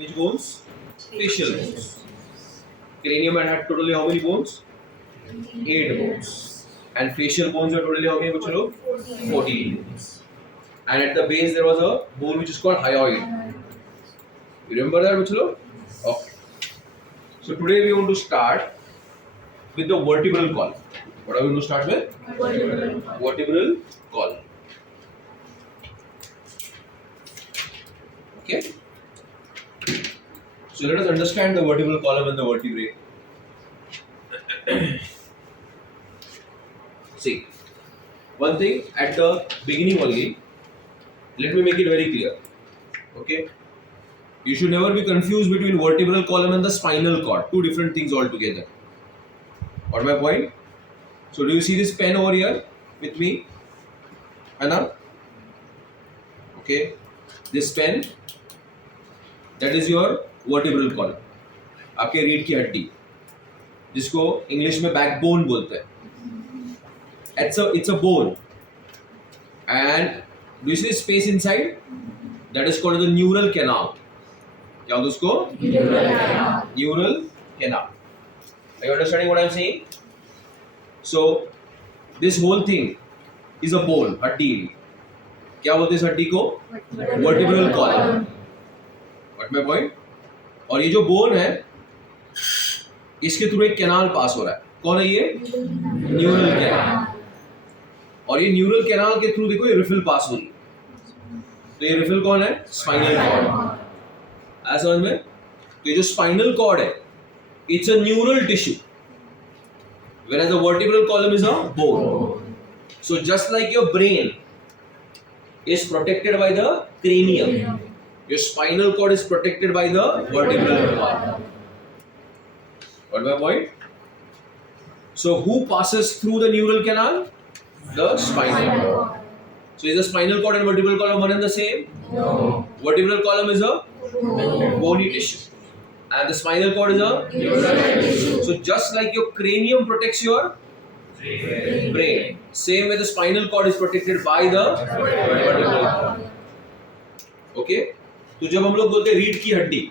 Which bones? Facial bones. Cranium had totally how many bones? 8 bones. And facial bones are totally how many? Which look? 14 bones. And at the base there was a bone which is called hyoid. You remember that, which look? Okay. So today we want to start with the vertebral column. What are we going to start with? Vertebral column. Okay. So let us understand the vertebral column and the vertebrae. See, one thing at the beginning only, let me make it very clear. Okay. You should never be confused between vertebral column and the spinal cord. Two different things altogether. What my point? So do you see this pen over here with me? Anna? Okay. This pen, that is your vertebral column. आपके रीढ़ की हड्डी, जिसको English में backbone बोलते हैं. It's a bone. And do you see space inside? That is called the neural canal. क्या होता है उसको? Neural canal. Are you understanding what I am saying? So this whole thing is a bone, हड्डी. क्या बोलते हैं इस हड्डी को? Vertebral column. What my point? और ये जो बोन है, इसके थ्रू एक कैनाल पास हो रहा है. कौन है ये? Neural canal. और ये न्यूरल कैनाल के थ्रू देखो ये रिफिल पास हो रही है. तो ये रिफिल कौन है? Spinal cord. ऐसा समझ में? तो ये जो स्पाइनल कॉर्ड है, it's a neural tissue, whereas the vertebral column is a bone. So just like your brain is protected by the cranium, your spinal cord is protected by the vertebral column. What my point? So who passes through the neural canal? The spinal cord. So is the spinal cord and vertebral column one and the same? No. Vertebral column is a bony tissue, and the spinal cord is a neural tissue. So just like your cranium protects your brain, same way the spinal cord is protected by the vertebral column. Okay? तो जब हम लोग बोलते हैं रीढ़ की हड्डी,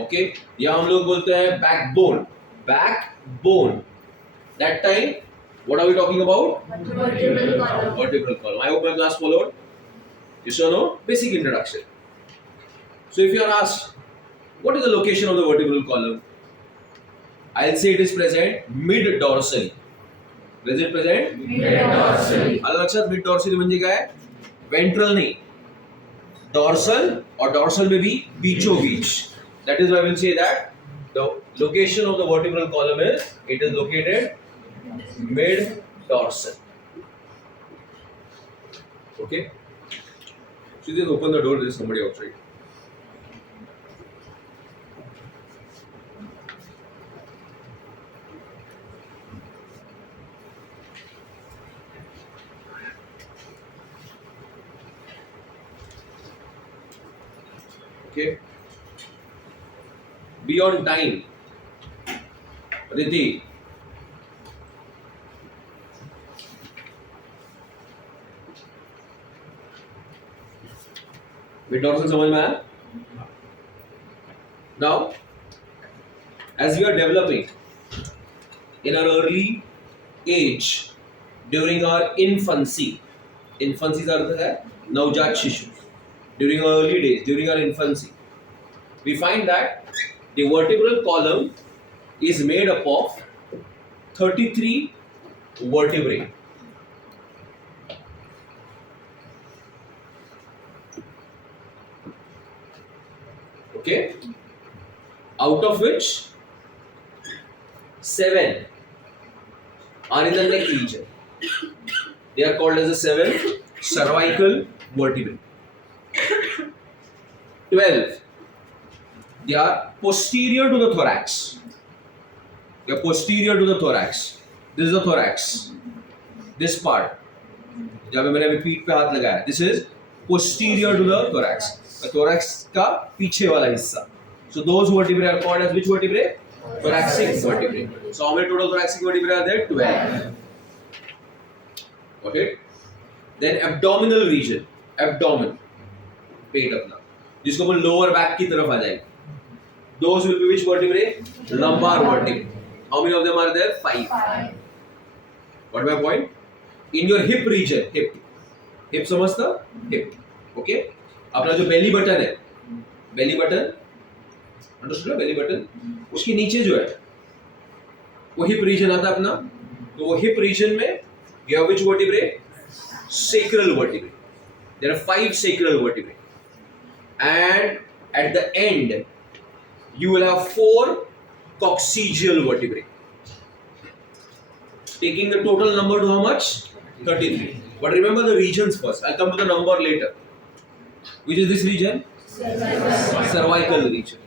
okay, या हम लोग बोलते हैं backbone, that time what are we talking about? Vertebral column. I hope my class followed. Yes or no? Basic introduction. So if you are asked what is the location of the vertebral column, I'll say it is present mid dorsally. Where is it present? Mid dorsally. अलग लक्षात mid dorsally म्हणजे काय? Ventral नहीं, dorsal, और dorsal में भी बीचों बीच. That is why we'll say that the location of the vertebral column is, it is located mid dorsal. Okay. So just open the door. There is somebody outside. Okay. Beyond time, Riddhi. Mid dorsal समझ में आया? Now, as we are developing in our early age, during our infancy का अर्थ है नवजात शिशु. During our early days, during our infancy, we find that the vertebral column is made up of 33 vertebrae. Okay, out of which 7 are in the neck region. They are called as the 7 cervical vertebrae. 12, they are posterior to the thorax. They are posterior to the thorax. This is the thorax. This part, जहाँ पे मैंने अभी पीठ पे हाथ लगाया, this is posterior to the thorax. The thorax का पीछे वाला हिस्सा. So those vertebrae are called as which vertebrae? Thoracic vertebrae. So how many total thoracic vertebrae are there? 12. Okay. Then abdominal region, abdomen, पेट अपना. जिसको अपन lower back की तरफ आ जाएंगे. Those will be which vertebrae? Lumbar vertebrae. How many of them are there? 5. What my point? In your hip region, hip समझता? Hip. Okay? अपना जो belly button है, belly button, understood है? Belly button, उसके नीचे जो है, वो hip region आता है अपना. तो वो hip region में you have which vertebrae? Sacral vertebrae. There are 5 sacral vertebrae. And at the end, you will have 4 coccygeal vertebrae. Taking the total number to how much? 33. But remember the regions first. I'll come to the number later. Which is this region? Cervical region.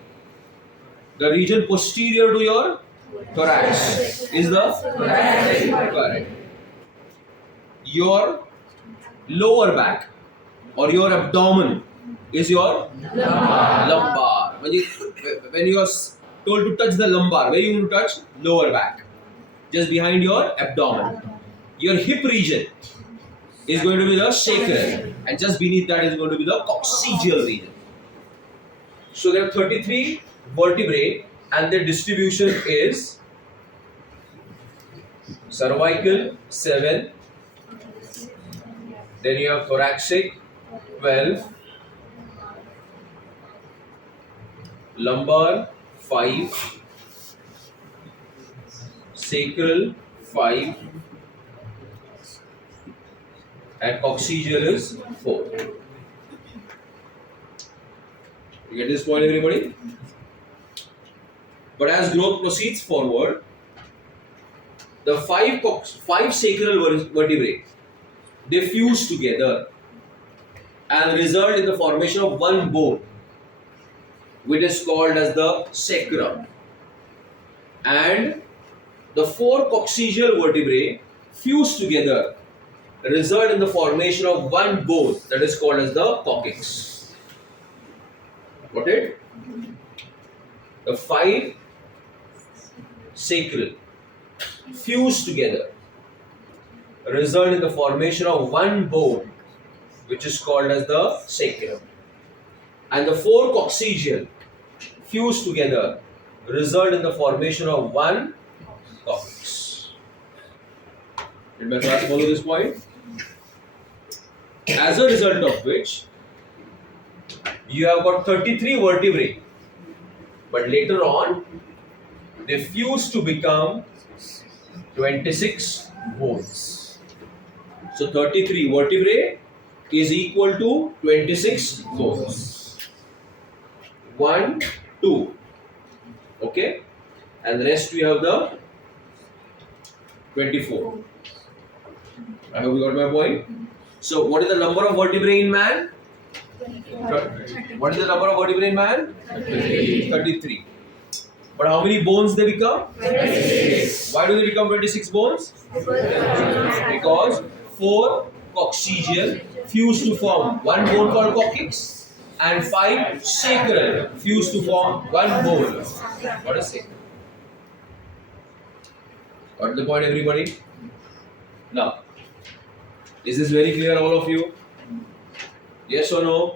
The region posterior to your thorax is the thoracic. Correct. Your lower back or your abdomen is your lumbar. When you are told to touch the lumbar, where you want to touch? Lower back, just behind your abdomen. Your hip region is going to be the sacral, and just beneath that is going to be the coccygeal region. So there are 33 vertebrae, and their distribution is cervical 7, then you have thoracic 12, lumbar 5, sacral 5, and coccygeal is 4. You get this point, everybody? But as growth proceeds forward, the 5 sacral vertebrae, they fuse together and result in the formation of one bone, which is called as the sacrum. And the 4 coccygeal vertebrae fuse together, result in the formation of one bone that is called as the coccyx. Got it? The 5 sacral fuse together, result in the formation of one bone which is called as the sacrum. And the 4 coccygeal fuse together, result in the formation of one coccyx. Did my class follow this point? As a result of which, you have got 33 vertebrae, but later on, they fuse to become 26 bones. So 33 vertebrae is equal to 26 bones. 1, 2. Okay? And the rest we have the 24. I hope you got my point. So what is the number of vertebrae in man? What is the number of vertebrae in man? 33. But how many bones they become? 26. Why do they become 26 bones? Because 4 coccygeal fuse to form one bone called coccyx, and 5 sacral fuse to form one bone. What is sacral? Got the point, everybody? Now, is this very clear, all of you? Yes or no?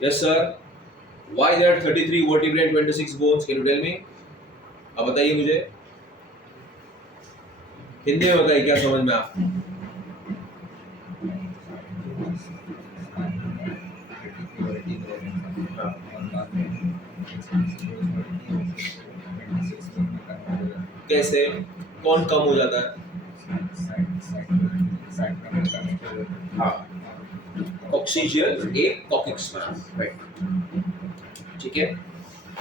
Yes, sir. Why there are 33 vertebrae and 26 bones? Can you tell me? अब बताइए मुझे. हिंदी में बताइए क्या समझ में आप? कैसे? कौन कम हो जाता है? हाँ. Coccygeal एक coccyx में, right? ठीक है?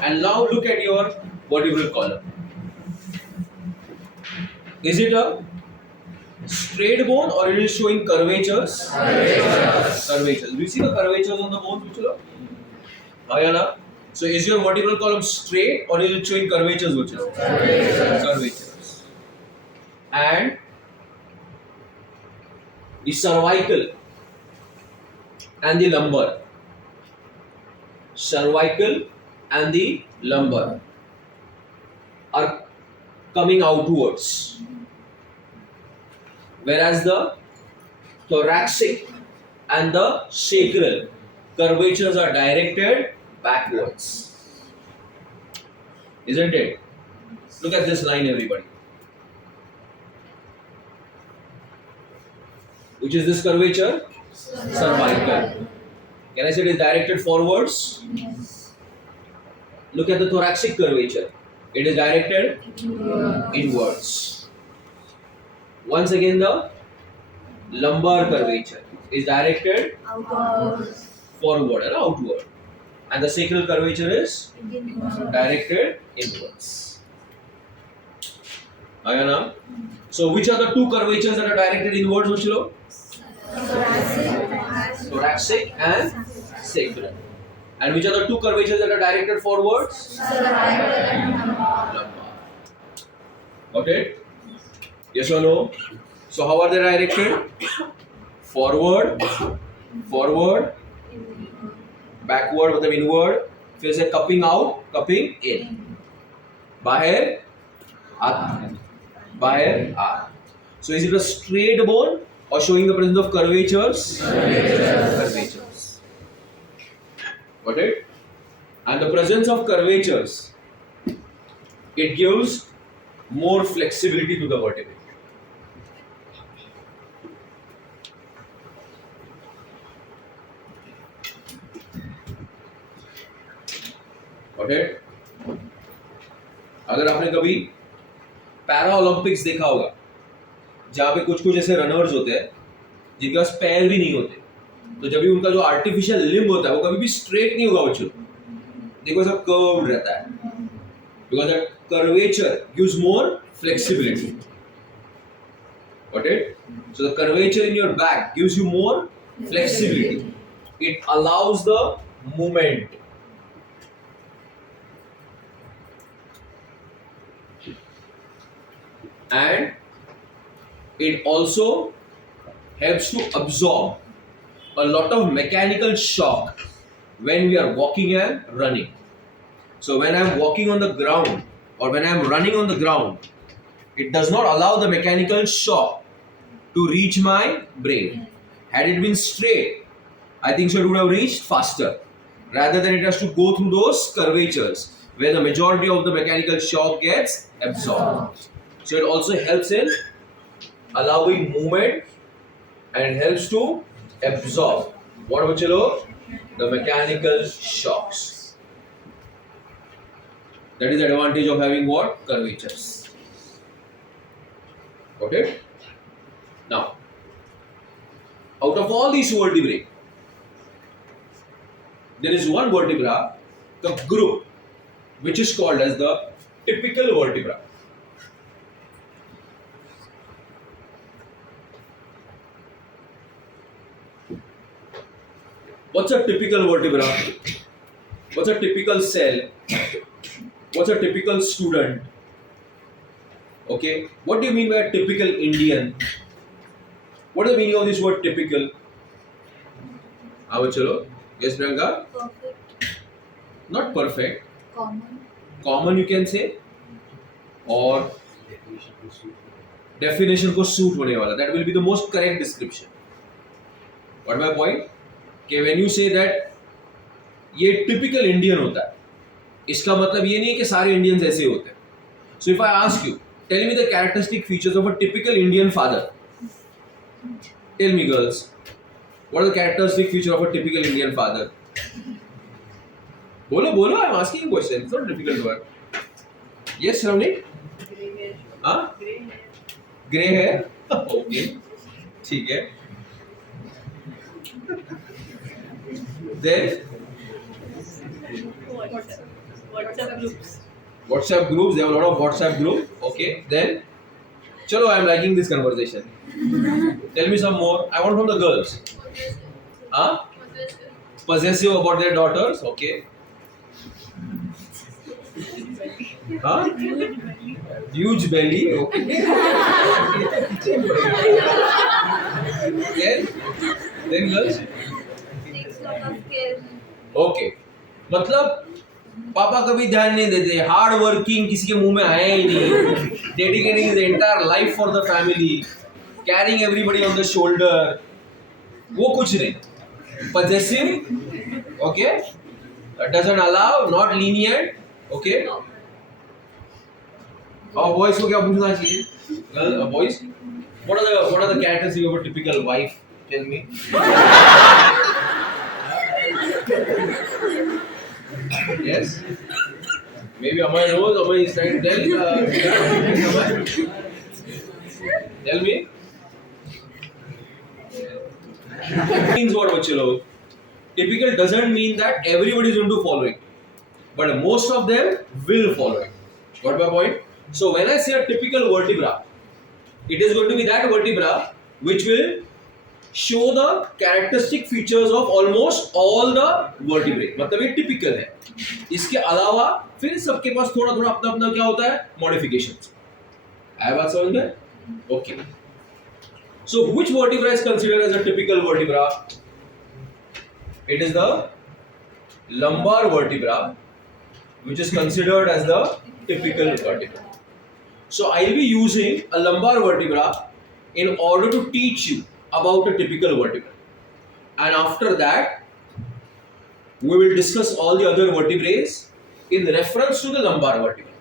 And now look at your vertebral column. Is it a straight bone or it is showing curvatures? Curvatures. Do you see the curvatures on the bones, Michelo? Ayana? So is your vertebral column straight or is it showing curvatures, Michelo? Curvatures. And the cervical and the lumbar. Cervical and the lumbar are coming outwards, whereas the thoracic and the sacral curvatures are directed backwards. Isn't it? Look at this line, everybody. Which is this curvature? Cervical. Can I say it is directed forwards? Yes. Look at the thoracic curvature. It is directed inwards. Once again, the lumbar curvature is directed Outwards. forward and outward. And the sacral curvature is Inwards. directed inwards. Ayana? So, which are the two curvatures that are directed inwards, Uchilo? Thoracic and sacral. And which are the two curvatures that are directed forwards? Lumbar. Got it? Yes or no? So how are they directed? Forward, forward, backward मतलब inward, फिर से cupping out, cupping in. बाहर, आत, बाहर, आत. So is it a straight bone or showing the presence of curvatures? Curvatures. Got it? And the presence of curvatures, it gives more flexibility to the vertebrae. Got it? अगर आपने कभी para Olympics देखा होगा जहाँ पे कुछ कुछ ऐसे रनर्स होते हैं जिनके पास पैर भी नहीं होते, तो जब भी उनका जो आर्टिफिशियल लिम्ब होता है वो कभी भी स्ट्रेट नहीं होगा बच्चों, देखो सब कर्व्ड रहता है, because that curvature gives more flexibility. Got it? So the curvature in your back gives you more flexibility. It allows the movement. And it also helps to absorb a lot of mechanical shock when we are walking and running. So when I am walking on the ground or when I am running on the ground, it does not allow the mechanical shock to reach my brain. Had it been straight, I think so it would have reached faster, rather than it has to go through those curvatures where the majority of the mechanical shock gets absorbed. So it also helps in allowing movement and it helps to absorb what bachalo? The mechanical shocks. That is the advantage of having what? Curvatures. Okay? Now, out of all these vertebrae, there is one vertebra, the group, which is called as the typical vertebra. What's a typical vertebra? What's a typical cell? What's a typical student? Okay, what do you mean by a typical Indian? What is the meaning of this word typical? Chalo. Yes, Priyanka? Perfect. Not perfect. Common. Common you can say. Or definition ko suit hone wala. That will be the most correct description. What my point? कि when you say that ये typical Indian होता है, इसका मतलब ये नहीं है कि सारे Indians ऐसे होते हैं. So if I ask you, tell me the characteristic features of a typical Indian father. Tell me, girls, what are the characteristic features of a typical Indian father? बोलो, I'm asking a question. It's not a difficult word. Yes, Ravni? Grey hair. हाँ? Grey hair. Grey hair? Okay. ठीक है. Then WhatsApp groups. WhatsApp groups. There are a lot of WhatsApp groups. Okay. Then, chalo, I am liking this conversation. Tell me some more. I want from the girls. Huh? Possessive about their daughters. Okay. Huh? Huge belly. Okay. Then girls. Takes lot of care. Okay, मतलब पापा कभी ध्यान नहीं देते, hard working, किसी के मुंह में आया ही नहीं, dedicating his entire life for the family, carrying everybody on the shoulder, वो कुछ नहीं. possessive, okay, doesn't allow, not lenient, okay. और boys को क्या पूछना चाहिए? Well, boys, what are the characteristics of a typical wife? Tell me. Yes. Maybe Amay knows. Amay is trying to tell. Amay, tell me. Means what, bachche log? Typical doesn't mean that everybody is going to follow it, but most of them will follow it. Got my point? So when I say a typical vertebra, it is going to be that vertebra which will show the characteristic features of almost all the vertebrae. मतलब ये typical है. इसके अलावा फिर सबके पास थोड़ा थोड़ा अपना अपना क्या होता है? Modifications. आया बात समझ में? Okay. So which vertebra is considered as a typical vertebra? It is the lumbar vertebra, which is considered as the typical vertebra. So I'll be using a lumbar vertebra in order to teach you about a typical vertebra. And after that, we will discuss all the other vertebrae in reference to the lumbar vertebra.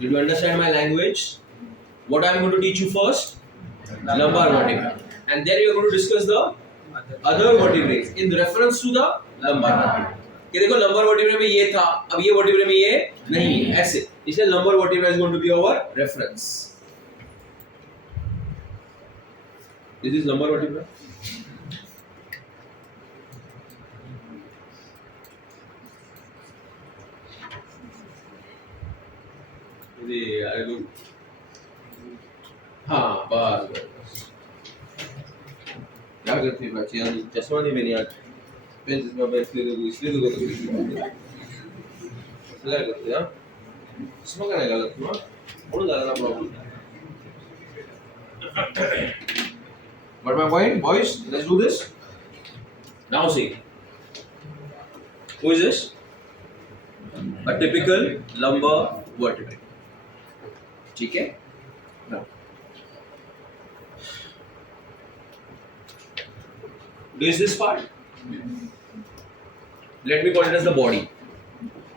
Did you understand my language? What I am going to teach you first? Lumbar vertebra. And then we are going to discuss the other vertebrae in reference to the lumbar vertebra. कि देखो lumbar vertebra में ये था, अब ये vertebra में ये नहीं है, ऐसे. इसलिए lumbar vertebra is going to be our reference. This is lumbar vertebra. ये अरे लोग हाँ बस क्या करते हैं बच्चे यार चश्मा नहीं पहनी आज पेन चश्मा इसलिए तो क्या करते हैं चश्मा का नहीं गलत हुआ और ज़्यादा problem But my point, boys, let's do this. Now see, who is this? A typical lumbar vertebrae. ठीक है? Now, this is part. Let me call it as the body.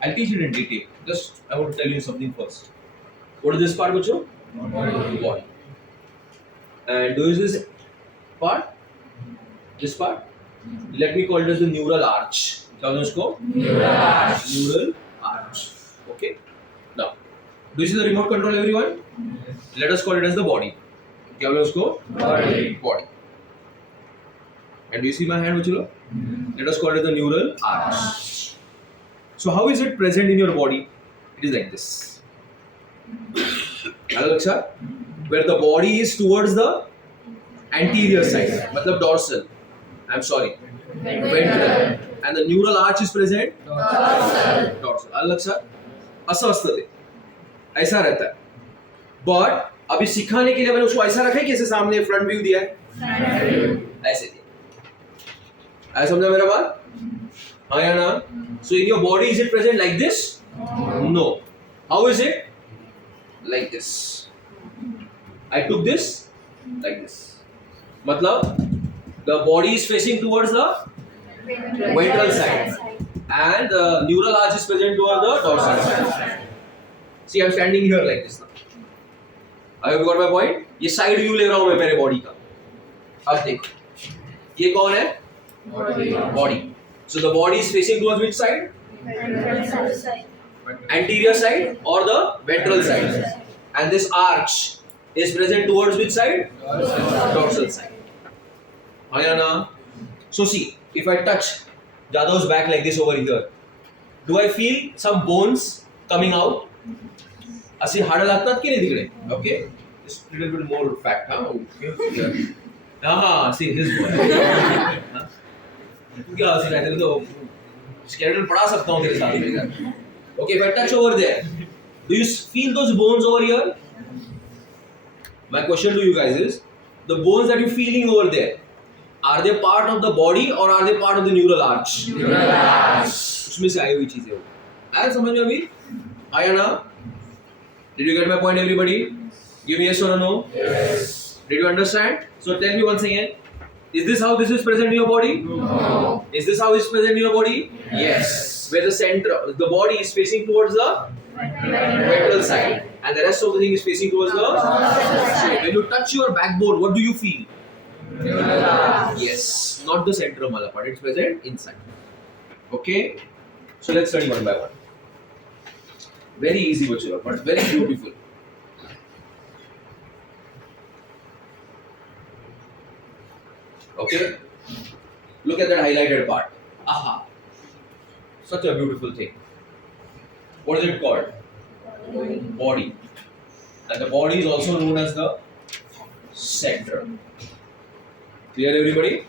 I'll teach it in detail. Just I want to tell you something first. What is this part, बच्चों? Body. And do this part? This part? Let me call it as the neural arch. क्या बोलते हैं उसको? Neural arch. Neural arch. Okay. Now, do you see the remote control, everyone? Let us call it as the body. क्या बोलते हैं उसको? Body. Body. And do you see my hand, बच्चों? Let us call it as the neural arch. So how is it present in your body? It is like this. Alexa, where the body is towards the anterior side, मतलब dorsal. I'm sorry, ventral. And the neural arch is present dorsal. Dorsal. Alexa, ऐसा असतं ते, ऐसा रहता है. But अभी सिखाने के लिए मैंने उसको ऐसा रखा है कि ऐसे सामने फ्रंट व्यू दिया है, ऐसे दिया. ऐसा समझा मेरा बात? हाँ या ना? So in your body is it present like this? No. How is it? Like this. I took this like this. मतलब the body is facing towards the ventral side and the neural arch is present towards the dorsal side. See, I'm standing here like this now. I have got my point. ये side view ले रहा हूँ मैं मेरे body का. अब देखो, ये कौन है? Body. So the body is facing towards which side? Anterior side or the ventral side? And this arch is present towards which side? Dorsal side. Ayana. So see, if I touch Jadav's back like this over here, do I feel some bones coming out? असे हाडं लागतात की नाही तिकडे? Okay, just a little bit more fact, huh? Okay. Ah, see this boy. क्या हंसी रहा है? तो skeleton पढ़ा सकता हूँ तेरे साथ में. Okay, if I touch over there, do you feel those bones over here? My question to you guys is, the bones that you're feeling over there, are they part of the body or are they part of the neural arch? Neural arch. उसमें से आई हुई चीजें हो. आया समझ में अभी? आया ना? Did you get my point, everybody? Give me yes or a no. Yes. Did you understand? So tell me once again, Is this how this is present in your body? No. Is this how it's present in your body? Yes. Where the body is facing towards the ventral side, and the rest of the thing is facing towards the. So when you touch your backbone, what do you feel? Yes, not the centrum wala part. It's present inside. Okay. So let's study one by one. Very easy, bachelo, but very beautiful. Okay. Look at that highlighted part. Aha. Such a beautiful thing. What is it called? Body. And the body is also known as the centrum. Clear, everybody?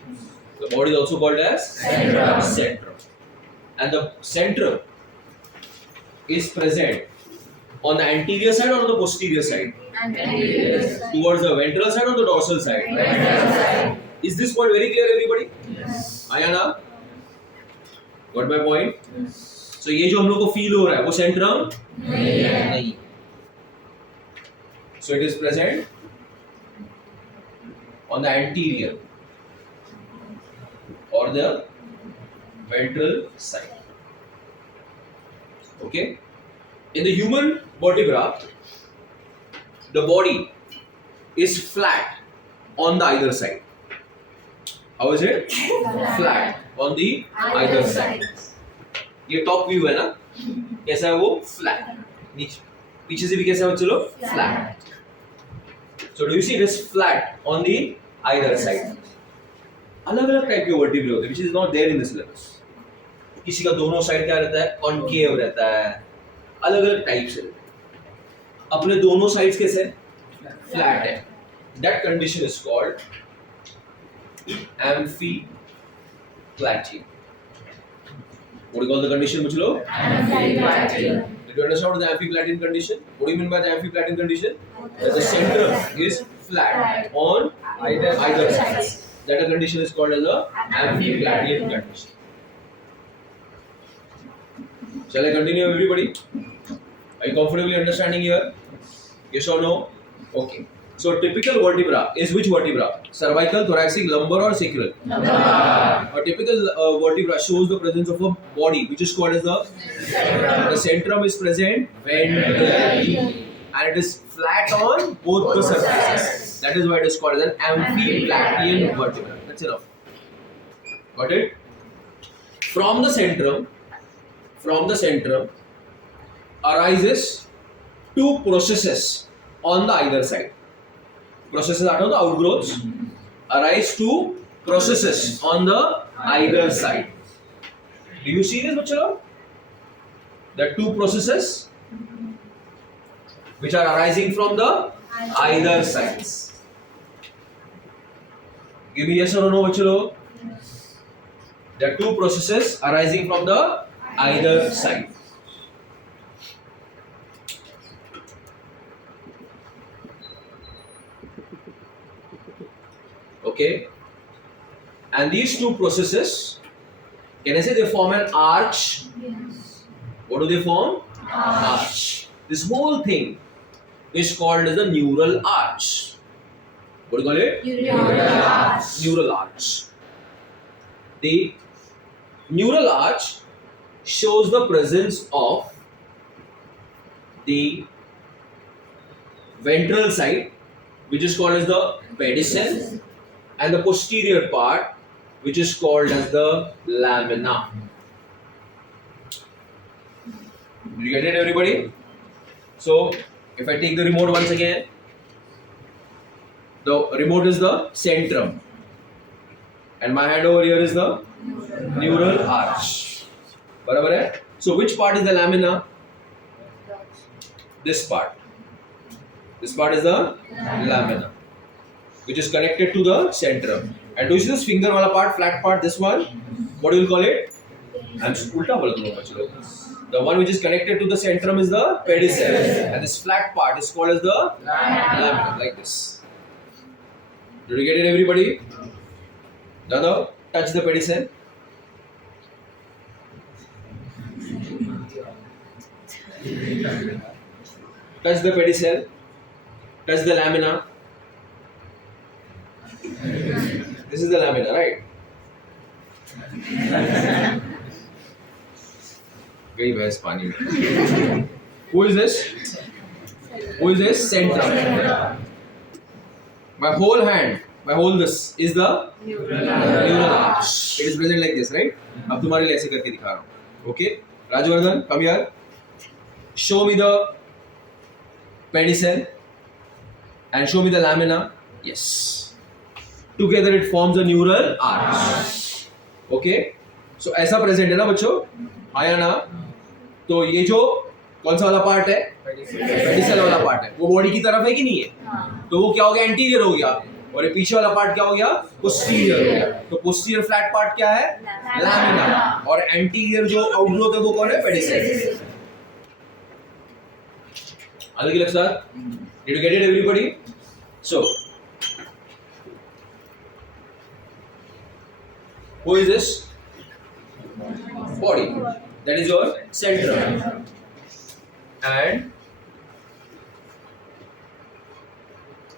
The body is also called as centrum. And the centrum is present on the anterior side or on the posterior side? Towards the ventral side or the dorsal side? Is this point very clear, everybody? Yes. Ayana? Got my point? So ये जो हम लोग को feel हो रहा है वो centrum नहीं. So it is present on the anterior or the ventral side. Okay. In the human vertebra, the body is flat on the either side. How is it? Flat on the either side. ये top view है ना, कैसा है वो? Flat. पीछे से भी कैसा है चलो? Flat. So do you see this flat on the either side? अलग अलग टाइप के वर्टिब्रे होते हैं which is not there in the syllabus. किसी का दोनों साइड क्या रहता है? कॉनकेव रहता है. अलग अलग टाइप से. अपने दोनों साइड्स कैसे हैं? फ्लैट है. That condition is called amphiplateal. What do you call the condition, Muchlo? Amphiplateal. Did you understand the amphiplateal condition? What do you mean by the amphiplateal condition? That the centrum is flat on either sides. That condition is called as the amphiplateal condition. Shall I continue, everybody? Are you comfortably understanding here? Yes or no? Okay. So typical vertebra is which vertebra? Cervical, thoracic, lumbar or sacral? A typical vertebra shows the presence of a body which is called as the centrum is present ventrally and it is flat on both the surfaces. That is why it is called as an amphiplateal vertebra. That's enough. Got it? From the centrum arises two processes on the either side. Processes are the outgrowths arise two processes on the either side. Do you see this, bachalo? The two processes which are arising from the either sides. Give me yes or no, bachalo. There are two processes arising from the either side. Okay, and these two processes, can I say they form an arch? Yes. What do they form? Arch. This whole thing is called as the neural arch. What do you call it? Neural arch. The neural arch shows the presence of the ventral side, which is called as the pedicel, and the posterior part, which is called as the lamina. Did you get it, everybody? So, if I take the remote once again, the remote is the centrum, and my hand over here is the neural arch. Barabar hai? So, which part is the lamina? This part. This part is the lamina, which is connected to the centrum. And do you see this finger wala part, flat part, this one? What do you call it? I'm ulta bola dunga bachlo. The one which is connected to the centrum is the pedicel, and this flat part is called as the lamina, like this. Did you get it, everybody? Dada, touch the pedicel. Touch the pedicel. Touch the lamina. This is the lamina, right? गई भैंस पानी में. Who is this? Who is this? Centrum. My whole hand, my whole this is the neural arch. It is present like this, right? अब तुम्हारे लिए ऐसे करके दिखा रहा हूँ. Okay? Rajvardhan, come here. Show me the pedicel and show me the lamina. Yes. Together it forms a neural arch. Okay? So ऐसा present है ना बच्चों? आया ना? तो ये जो कौन सा वाला पार्ट है? पेडिसल वाला पार्ट है. वो बॉडी की तरफ है कि नहीं है? तो वो क्या हो गया? एंटीरियर हो गया. और ये पीछे वाला पार्ट क्या हो गया? पोस्टीरियर हो गया. तो पोस्टीरियर फ्लैट पार्ट क्या है? लैमिना. और एंटीरियर जो आउटग्रोथ है वो कौन है? पेडिसल. अलग अलग sir. Did you get it, everybody? So who is this? Body. That is your centrum. And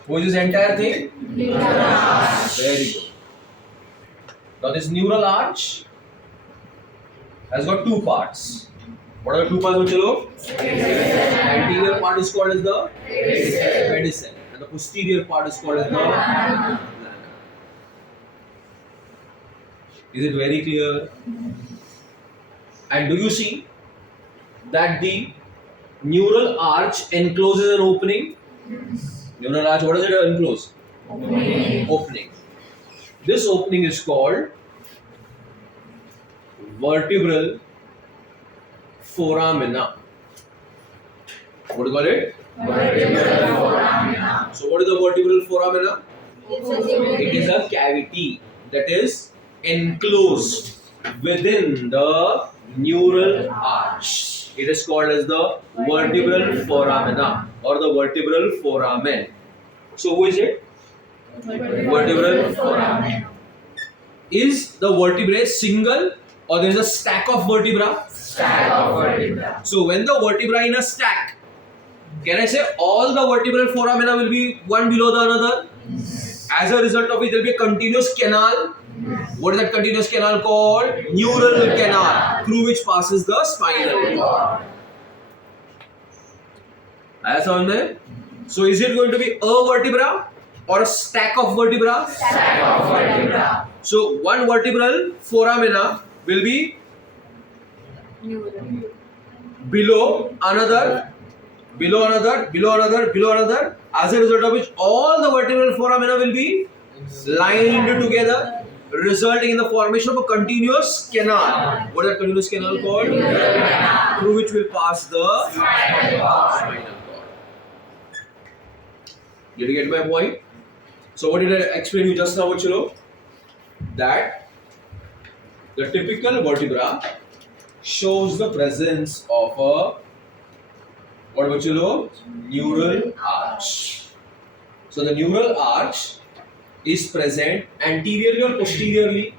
who is this entire thing? Neural arch. Very good. Now this neural arch has got two parts. What are the two parts, Chalo? Anterior part is called as the pedicel, and the posterior part is called as the lamina. Is it very clear? And do you see that the neural arch encloses an opening? Neural arch, what does it enclose? Opening. This opening is called vertebral foramina. What do you call it? Vertebral foramina. So what is the vertebral foramina? It is a cavity that is enclosed within the neural arch. It is called as the vertebral foramina or the vertebral foramen. So who is it? Vertebral foramen. Is the vertebrae single or there is a stack of vertebra? Stack of vertebra. So when the vertebra in a stack, can I say all the vertebral foramina will be one below the another? As a result of it, there will be a continuous canal. What is that continuous canal called? Neural canal, through which passes the spinal cord. आया समझ में? So is it going to be a vertebra or a stack of vertebra? Stack of vertebra. So one vertebral foramina will be below another, below another, below another, below another. As a result of which all the vertebral foramina will be lined together, resulting in the formation of a continuous canal. What is that continuous canal called? Through which will pass the spinal cord. Did you get my point? So what did I explain you just now, Chalo? That the typical vertebra shows the presence of a what Chalo? Neural arch. So the neural arch is present anteriorly or posteriorly?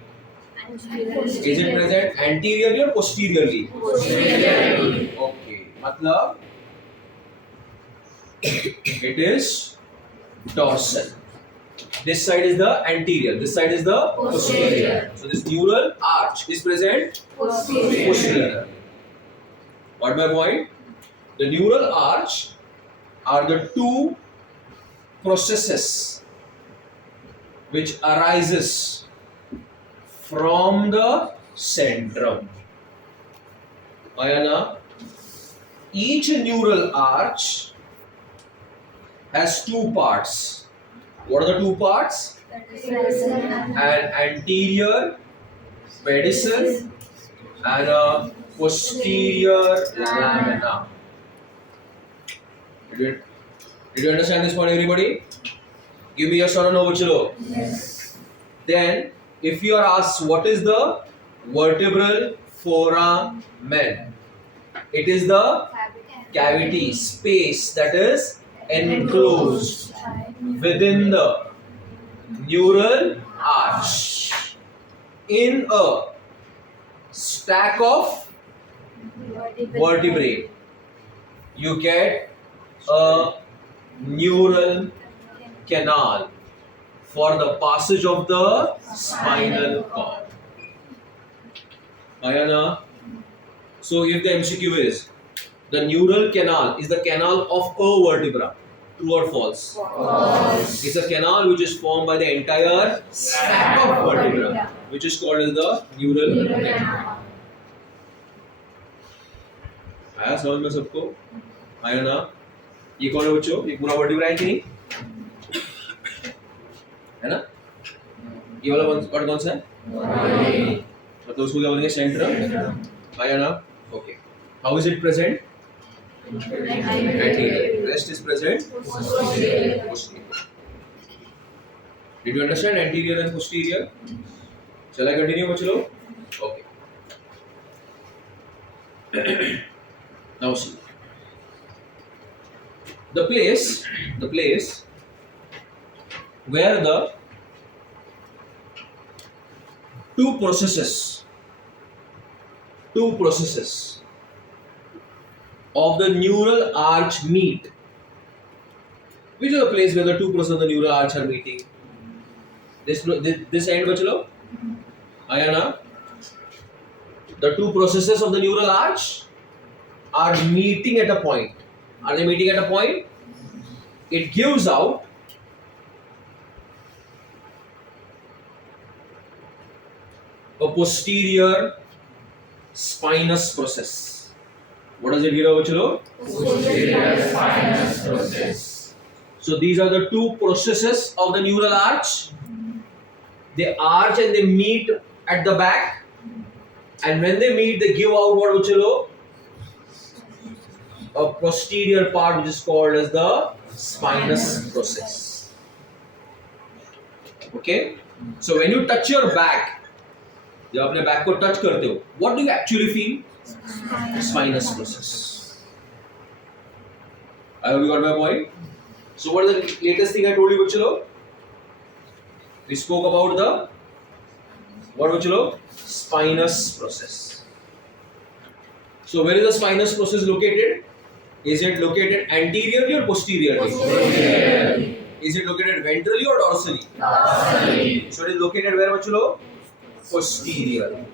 Is it present anteriorly or posteriorly? Posteriorly. Okay. Matlab it is dorsal. This side is the anterior, this side is the posterior. So this neural arch is present posterior. What my point? The neural arch are the two processes which arises from the centrum. Ayana, each neural arch has two parts. What are the two parts? An anterior pedicel and a posterior lamina. Did you understand this point, everybody? Give me yes or no, Chalo. Yes. Then, if you are asked what is the vertebral foramen, it is the cavity, space that is enclosed within the neural arch in a stack of vertebrae. You get a neural canal. for the passage of the spinal cord. Ayana. So if the MCQ is the neural canal is the canal of a vertebra, true or false? False. It's a canal which is formed by the entire stack of vertebra, which is called as the neural canal. आया समझ में सबको? आया ना? ये कौन है बच्चों? ये पूरा वर्टिब्रा है कि नहीं? है ना? ये वाला पार्ट कौन सा है? मतलब उसको क्या बोलेंगे? सेंट्रम? आया ना? Okay. How is it present? Anterior. Rest is present? Posterior. Did you understand anterior and posterior? Shall I continue बच्चों? Okay. Now see. The place where the two processes of the neural arch meet. Which is the place where the two processes of the neural arch are meeting? This end, bachalo? Ayana? The two processes of the neural arch are meeting at a point. Are they meeting at a point? It gives out a posterior spinous process. What does it give out, chalo? Posterior spinous process. So these are the two processes of the neural arch. They arch and they meet at the back, and when they meet, they give out what, chalo? A posterior part which is called as the spinous process. Okay? So when you touch your back, जब अपने back को touch करते हो, what do you actually feel? Spinous process. I hope you got my point. So what is the latest thing I told you, bachalo? We spoke about the what, bachalo? Spinous process. So where is the spinous process located? Is it located anteriorly or posteriorly? Posteriorly. Is it located ventrally or dorsally? Dorsally. So it is located where, bachalo? Posterior.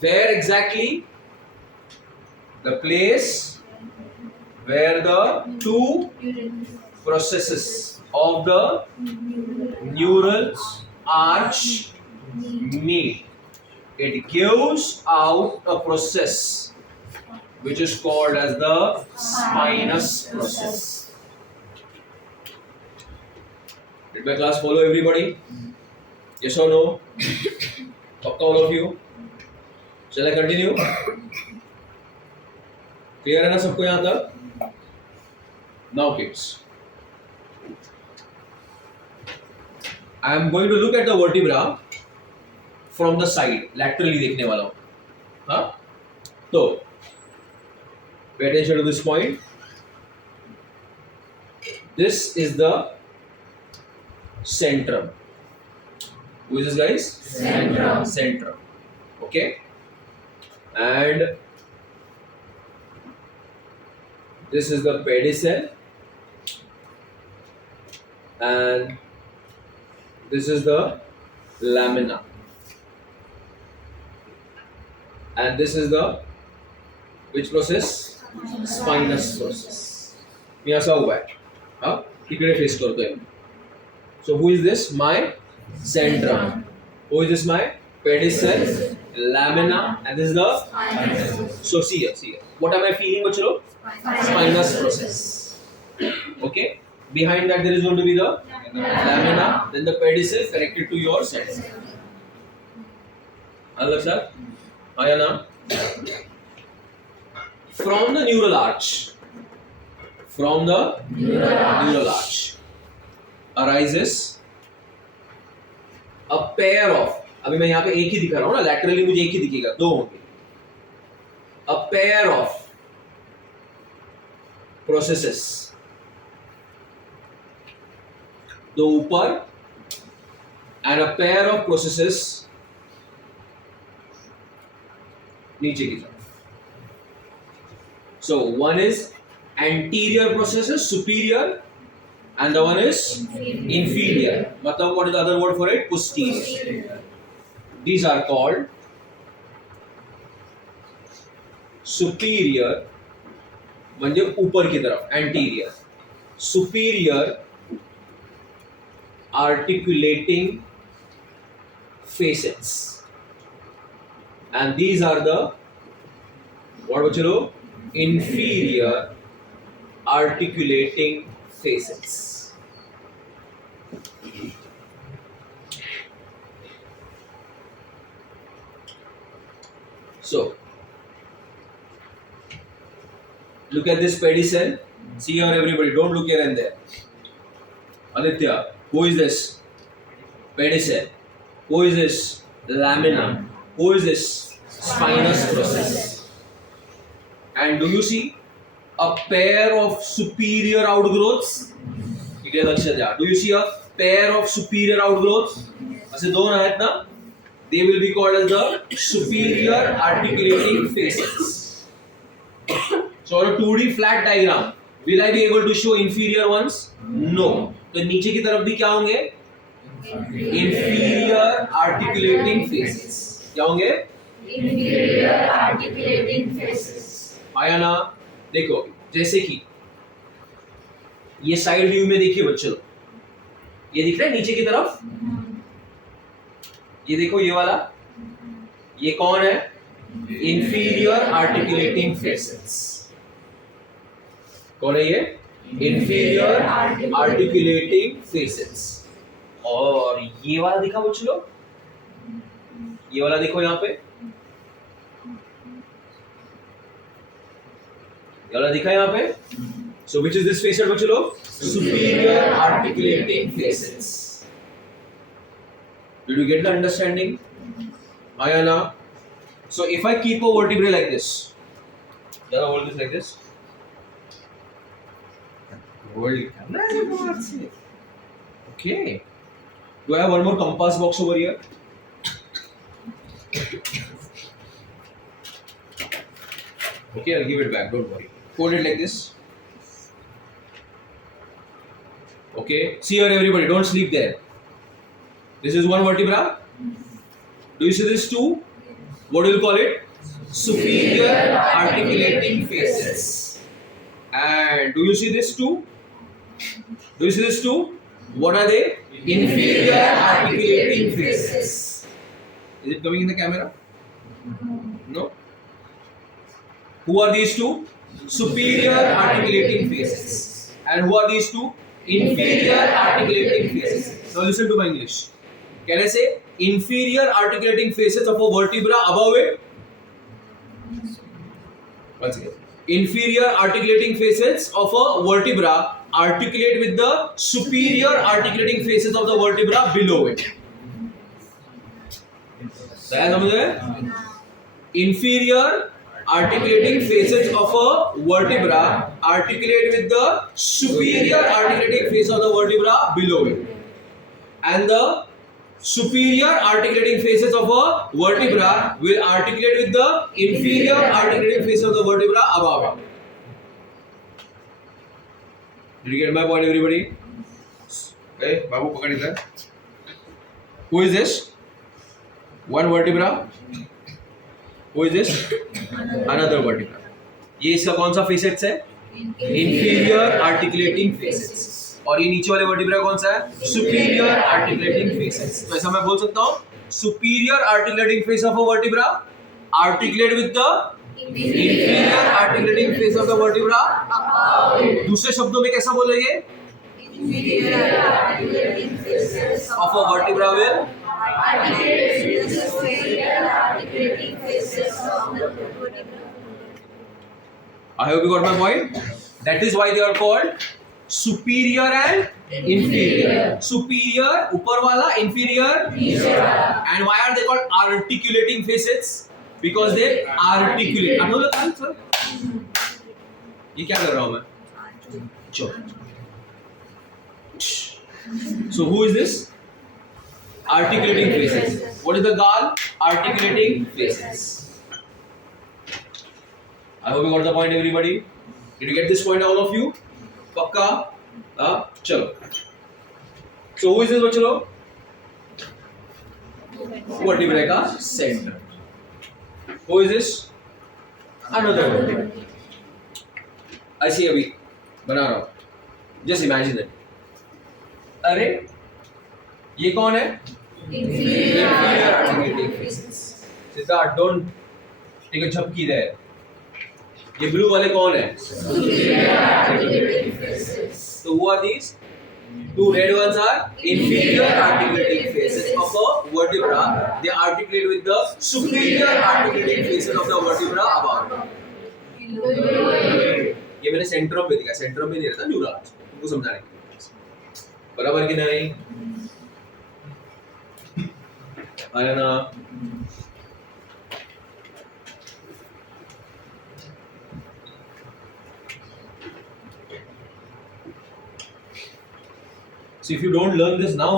Where exactly? The place where the two processes of the neural arch meet. It gives out a process which is called as the spinous process. Did my class follow everybody? Yes or no? Pakka all of you? Shall I continue? Clear है ना सबको यहाँ तक? Now kids, I am going to look at the vertebra from the side, laterally देखने वाला हूँ. हाँ? तो pay attention to this point. This is the centrum. Who is this, guys? Centrum. Okay. And this is the pedicel, and this is the lamina, and this is the which process? Spinous process. मी असा हुआ है, हाँ तिकडे face करतोय. So who is this? My centrum. Who is this? My pedicel, lamina, and this is the. So see here. What am I feeling, bachalo? Spinous process. Okay. Behind that there is going to be the lamina, then the pedicel connected to your centrum. Understand? Ayana. From the neural arch. Arises a pair of, अभी मैं यहाँ पे एक ही दिखा रहा हूँ ना, laterally मुझे एक ही दिखेगा, दो होंगे. A pair of processes, दो ऊपर, and a pair of processes नीचे की तरफ. So one is anterior processes, superior, and the one is inferior. Matlab, what is the other word for it? Posterior. These are called superior, म्हणजे ऊपर की तरफ, anterior. Superior articulating facets, and these are the what bachalo? Inferior articulating facets. So look at this pedicel. See here, everybody. Don't look here and there. Aditya, who is this? Pedicel. Who is this? Lamina. Who is this? Spinous process. And do you see a pair of superior outgrowths? इकडे लक्ष द्या. Do you see a pair of superior outgrowths? असे दोन आहेत ना? They will be called as the superior articulating facets. So on a 2D flat diagram, will I be able to show inferior ones? No. तो नीचे की तरफ भी क्या होंगे? Inferior articulating faces. क्या होंगे? Inferior articulating faces. आया ना? देखो, जैसे कि ये साइड व्यू में देखिए बच्चों, ये दिख रहा है नीचे की तरफ? ये देखो ये वाला, ये कौन है? Inferior articulating facets. कौन है ये? Inferior articulating facets. और ये वाला दिखा बच्चों, ये वाला देखो यहाँ पे, ये वाला दिखा यहाँ पे. So which is this facet बच्चों? Superior articulating facets. Did you get the understanding? आया ना? So if I keep a vertebrae like this, जरा hold this like this. Hold. Okay. Do I have one more compass box over here? Okay, I'll give it back. Don't worry. Hold it like this. Okay. See here, everybody. Don't sleep there. This is one vertebra. Do you see this two? What do you call it? Superior articulating facets. And do you see this two? Do you see this two? What are they? Inferior articulating faces. Is it coming in the camera? No? Who are these two? Superior articulating faces. And who are these two? Inferior articulating faces. Now listen to my English. Can I say inferior articulating faces of a vertebra above it? Once again. Inferior articulating faces of a vertebra articulate with the superior articulating faces of the vertebra below it. Inferior articulating faces of a vertebra articulate with the superior articulating face of the vertebra below it. And the superior articulating faces of a vertebra will articulate with the inferior articulating face of the vertebra above it. Did you get my point, everybody? Okay, Babu, pakad idhar. Who is this? One vertebra. Who is this? Another vertebra. ये इसका कौन सा facets है? Inferior articulating facets. और ये नीचे वाले vertebra कौन सा है? Superior articulating faces. तो ऐसा मैं बोल सकता हूँ, superior articulating face of a vertebra articulate with the inferior articulating face of the vertebra. दूसरे शब्दों में कैसा बोलेंगे? Inferior articulating faces of a vertebra will articulate with the superior articulating faces of the vertebra. I hope you got my point. That is why they are called superior and inferior. Superior ऊपर वाला, inferior नीचे वाला. And why are they called articulating facets? Because they articulate. अनु लगा sir? ये क्या कर रहा हूँ मैं? चलो. So who is this? Articulating faces. What is the gall? Articulating faces. I hope you got the point, everybody. Did you get this point, all of you? Pakka? चलो. So who is this बच्चों? Vertebrae का center. Who is this? Another vertebrae. ऐसे अभी बना रहा हूँ. Just imagine it. अरे ये कौन है? Inferior articulating faces. Siddharth don't take a झपकी there. ये ब्लू वाले कौन है? superior articulating faces. So who are these? Two red ones are inferior articulating faces of a vertebra. They articulate with the superior articulating faces of the vertebra above. ये मैंने Centrum पे दिखा. Centrum में नहीं रहता न्यूरल आर्च. तुमको समझाने के लिए. बराबर कि नहीं? आया ना? So if you don't learn this now,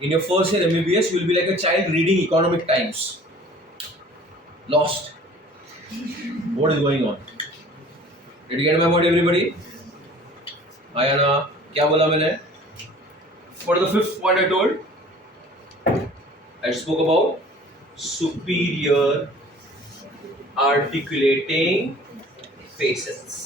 in your first year MBBS, you will be like a child reading Economic Times. Lost. What is going on? Did you get my point, everybody? Ayana, क्या बोला मैंने? For the fifth point I told, I spoke about superior articulating faces.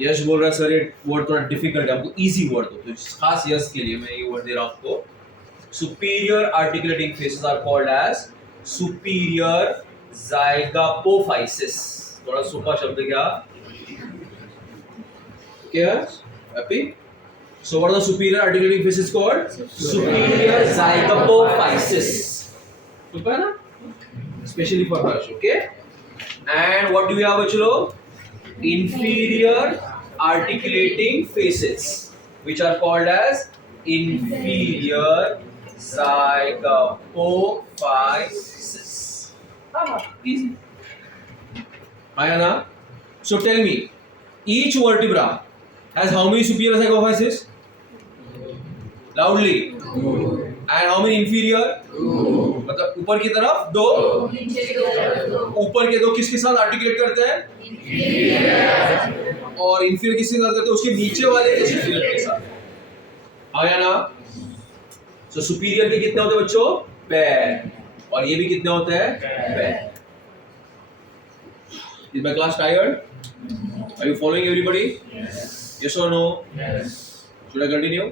यश बोल रहा है sir ये word थोड़ा difficult है, आपको इजी वर्ड दो. तो खास यश के लिए मैं ये वर्ड दे रहा हूं आपको. Superior articulating faces are called as superior zygapophysis. थोड़ा सुपर शब्द क्या happy. So what are the superior articulating faces called? Superior zygapophysis. Super है ना? Specially for Harsh. Okay. And what do we have बच्चों? Inferior articulating faces, which are called as inferior zygopophis. Easy. Ayana. So tell me, each vertebra has how many superior zygopophis? Loudly. And how many inferior? मतलब ऊपर की तरफ दो, ऊपर के दो किसके साथ आर्टिकुलेट करते हैं? और इंफीरियर किसके साथ करते हैं? उसके नीचे वाले के सुपीरियर के साथ. आया ना? सो सुपीरियर के कितने होते हैं बच्चों? पैर. और ये भी कितने होते हैं? पैर. Is my class tired? Are you following everybody? Yes or no? Should I continue?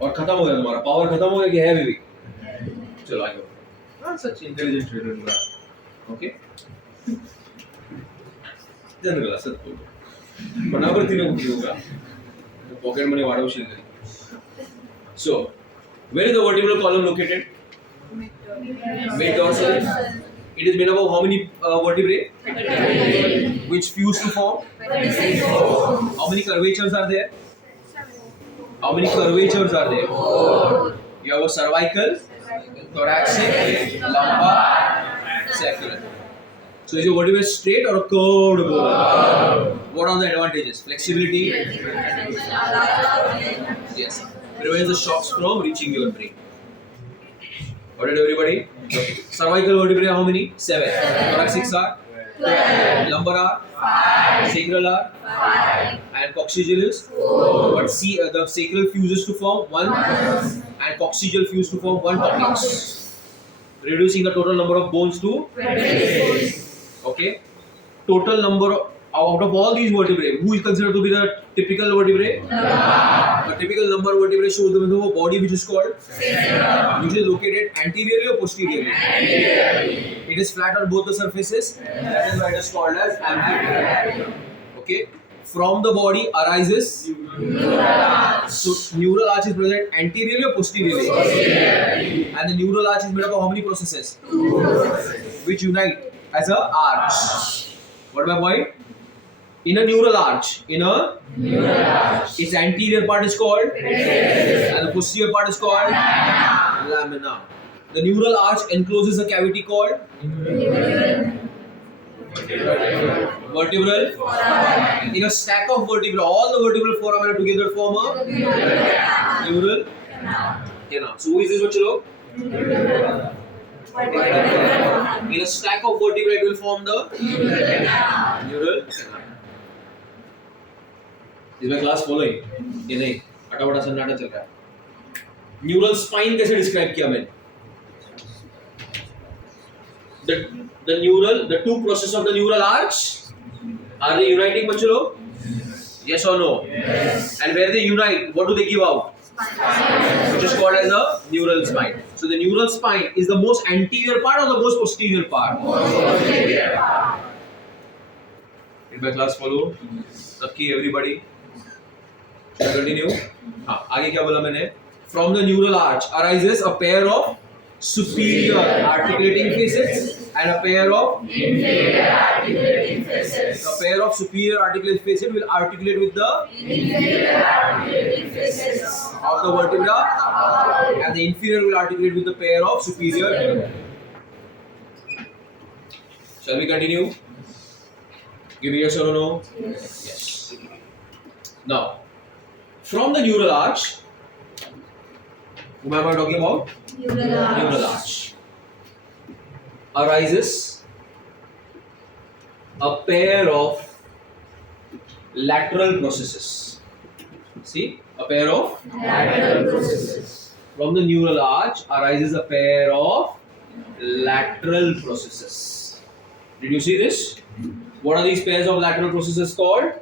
और खत्म हो गया तुम्हारा पावर, खत्म हो गया कि है भी? चलो आगे. सच इंटेलिजेंट ट्रेडर हुआ. ओके. जनरल असत बोलो. बराबर तीनों कुछ होगा. पॉकेट मनी वाड़ो शेयर करें. So, where is the vertebral column located? Mid-dorsal. It is made up of how many vertebrae? Which fuse to form? How many curvatures are there? How many curvatures are there? You have a cervical, thoracic, lumbar, sacral. So is your vertebrae straight or curved? What are the advantages? Flexibility. Yes. Prevents the shocks from reaching your brain. Got it, everybody? Cervical vertebrae how many? 7. Thoracic are? 12. Lumbar are? 5. Sacral are? 5. And coccygeal is? 4. But see, the sacral fuses to form 1 and coccygeal fuse to form 1 complex, reducing the total number of bones to 26. Okay. Total number out of all these vertebrae, who is considered to be the typical vertebrae? The typical lumbar vertebrae shows the body which is called sacrum, which is located anteriorly or posteriorly? Anteriorly. It is flat on both the surfaces. That is why it is called as anterior. Okay. From the body arises neural arch. So neural arch is present anteriorly or posteriorly? Posteriorly. And the neural arch is made up of how many processes? 2 processes. Which unite as a arch. What my point? In a neural arch, its anterior part is called and the posterior part is called lamina. The neural arch encloses a cavity called vertebral foramen. In a stack of vertebrae, all the vertebral foramen together form a neural canal. So who is this bachcho? In a stack of vertebrae, it will form the neural canal. Is my class following? ये नहीं, फटाफट सन्नाटा चल रहा है. Neural spine कैसे describe किया मैंने? The two processes of the neural arch, are they uniting बच्चों लोग? Yes or no? Yes. And where they unite, what do they give out? Which is called as a neural spine. So the neural spine is the most anterior part or the most posterior part? Posterior part. Did my class follow? Okay, everybody. Shall I continue? हाँ, आगे क्या बोला मैंने? From the neural arch arises a pair of superior articulating faces and a pair of Inferior articulating faces. a pair of superior articulating faces will articulate with the Inferior articulating faces of the vertebra and the inferior will articulate with the pair of superior. Shall we continue? Give me yes or no? Yes. Now, from the neural arch, whom am I talking about? Neural arch. Arises a pair of lateral processes. See, a pair of lateral processes. from the neural arch arises a pair of lateral processes. Did you see this? What are these pairs of lateral processes called?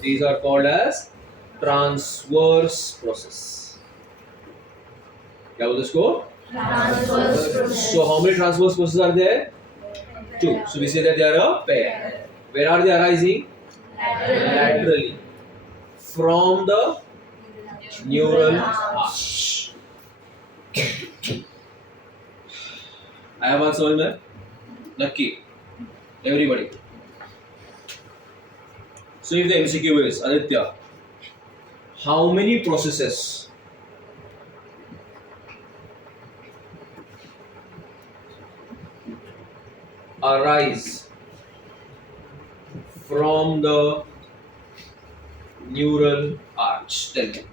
These are called as transverse process. क्या बोलते इसको? Transverse process. So how many transverse processes are there? Two. So we say that they are a pair. Where are they arising? Laterally. From the neural arch. I have answer में? नक्की. Everybody. So if the MCQ is Aditya, how many processes arise from the neural arch? Tell me.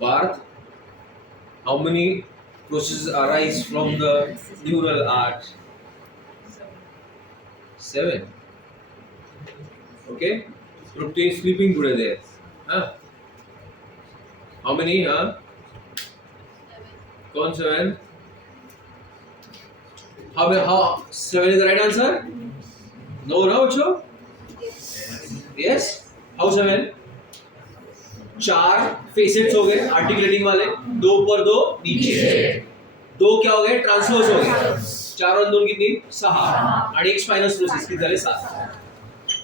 Bharat, how many processes arise from the neural arch? 7. Okay. Trupti is sleeping today there. Huh? How many? Huh? Kaun 7? How 7 is the right answer? No, no, Ucho? Yes. How 7? 4 facets हो गए articulating वाले, 2 ऊपर 2 नीचे, 2 क्या हो गए transverse हो गए, 4 और 2 कितनी 6 आणि एक स्पाइनस प्रोसेस किती झाले 7.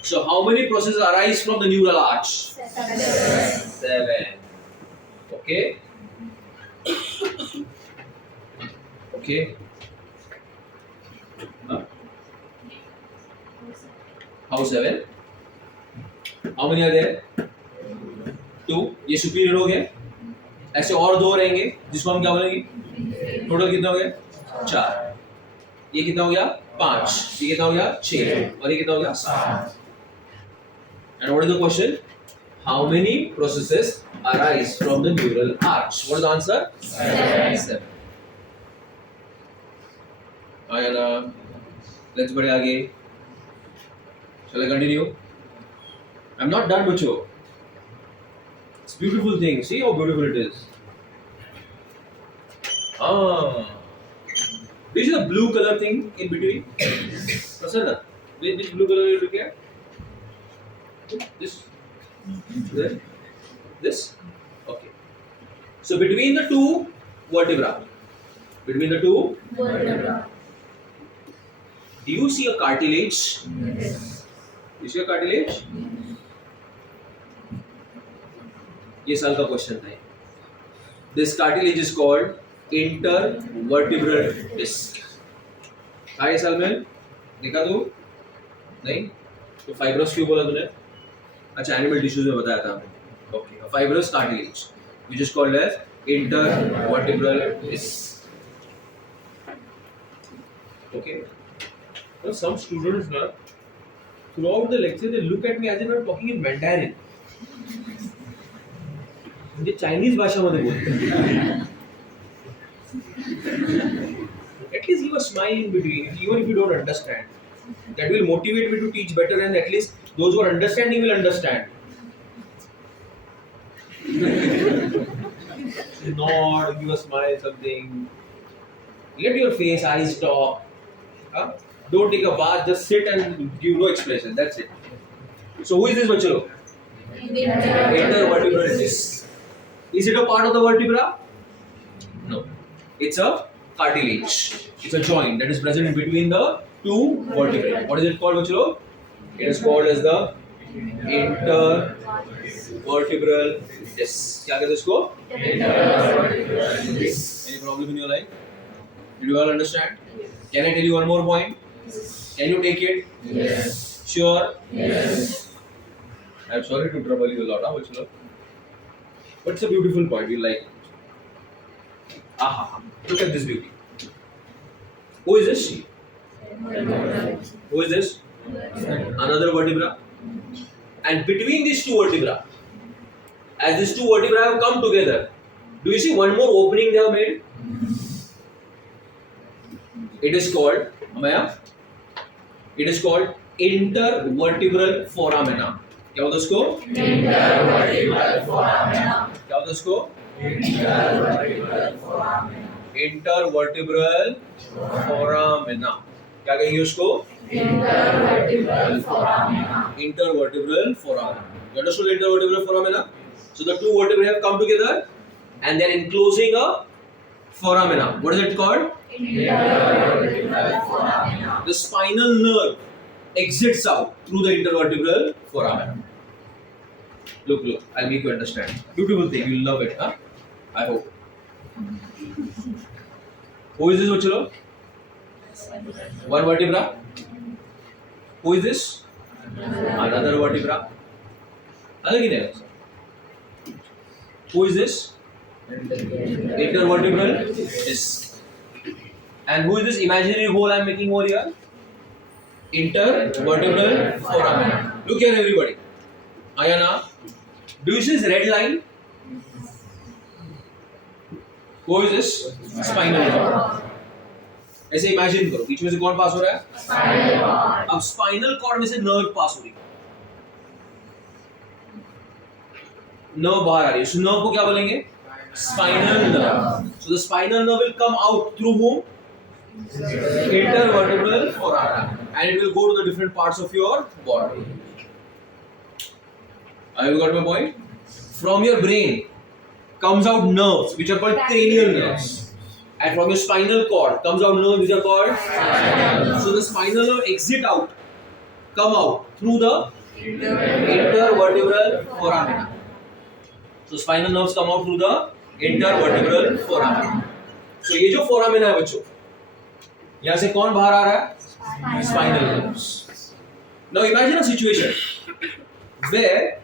So how many processes arise from the neural arch? 7. Okay. Okay. Huh? How 7? How many are there? 2. ये सुपीरियर हो गया. ऐसे और 2 रहेंगे जिसको हम क्या बोलेंगे? टोटल कितना हो गया? 4. ये कितना हो गया? 5. ये कितना हो गया? 6. और ये कितना हो गया? 7. And what is the question? How many processes arise from the neural arch? What is the answer? 7. And let's go again. Shall I continue? I'm not done, Mucho. It's a beautiful thing. See how beautiful it is. Which is the blue color thing in between? Prasanna, which blue color you look at? This? This? Okay. So between the two vertebra, do you see a cartilage? Yes. You see a cartilage? ये साल का question था. This cartilage is called intervertebral disc. था ये साल में? देखा तू? नहीं? तो fibrous क्यों बोला तूने? अच्छा एनिमल टिश्यूज में बताया था हमने. Okay, a fibrous cartilage, which is called as intervertebral disc. Okay. Now some students now, throughout the lecture they look at me as if I'm talking in Mandarin. म्हणजे Chinese भाषामध्ये बोलतो. At least give a smile in between, even if you don't understand. That will motivate me to teach better, and at least those who are understanding will understand. Nod, give a smile, something. Let your face, eyes talk. Huh? Don't take a bath, just sit and give no expression. That's it. So who is this bachalo? Intervertebral disc. Is it a part of the vertebra? No. It's a cartilage. It's a joint that is present between the two vertebrae. What is it called, bachalo? It is called as the intervertebral disc. क्या कहते हैं इसको? Any problem in your life? Did you all understand? Can I tell you one more point? Can you take it? Yes. Sure? Yes. I'm sorry to trouble you a lot, bachalo. But it's a beautiful point. You like it. Aha! Look at this beauty. Who is this? Who is this? Another vertebra. And between these two vertebra, as these two vertebra have come together, do you see one more opening they have made? It is called, Amaya, it is called intervertebral foramina. क्या होता है उसको? Intervertebral foramina. क्या होता है उसको? Intervertebral foramina. Intervertebral foramina. क्या कहेंगे उसको? Intervertebral foramina. Intervertebral foramina. You understood intervertebral foramina? So the two vertebrae have come together and they are enclosing a foramina. What is it called? Intervertebral foramina. The spinal nerve exits out through the intervertebral foramina. Look, I'll make you understand. Beautiful thing, you'll love it, huh? I hope. Who is this, bachalo? One vertebra. Who is this? Another vertebra. अलग ही नहीं. Who is this? Intervertebral disc. And who is this imaginary hole I'm making over here? Intervertebral foramina. Look here, everybody. Ayana, do you see this red line? Who is this? Spinal cord. ऐसे imagine करो, बीच में से कौन पास हो रहा है? Spinal cord. अब spinal cord में से नर्व पास हो रही है, नर्व बाहर आ रही है, उस नर्व को क्या बोलेंगे? Spinal nerve. So the spinal nerve will come out through whom? Intervertebral foramina, and it will go to the different parts of your body. Have you got my point? From your brain comes out nerves which are called cranial nerves, and from your spinal cord comes out nerves which are called so the spinal nerve exit out, come out through the intervertebral foramina. So spinal nerves come out through the intervertebral foramina. So ये जो foramina है बच्चों, यहाँ से कौन बाहर आ रहा है? Spinal nerves. Now imagine a situation where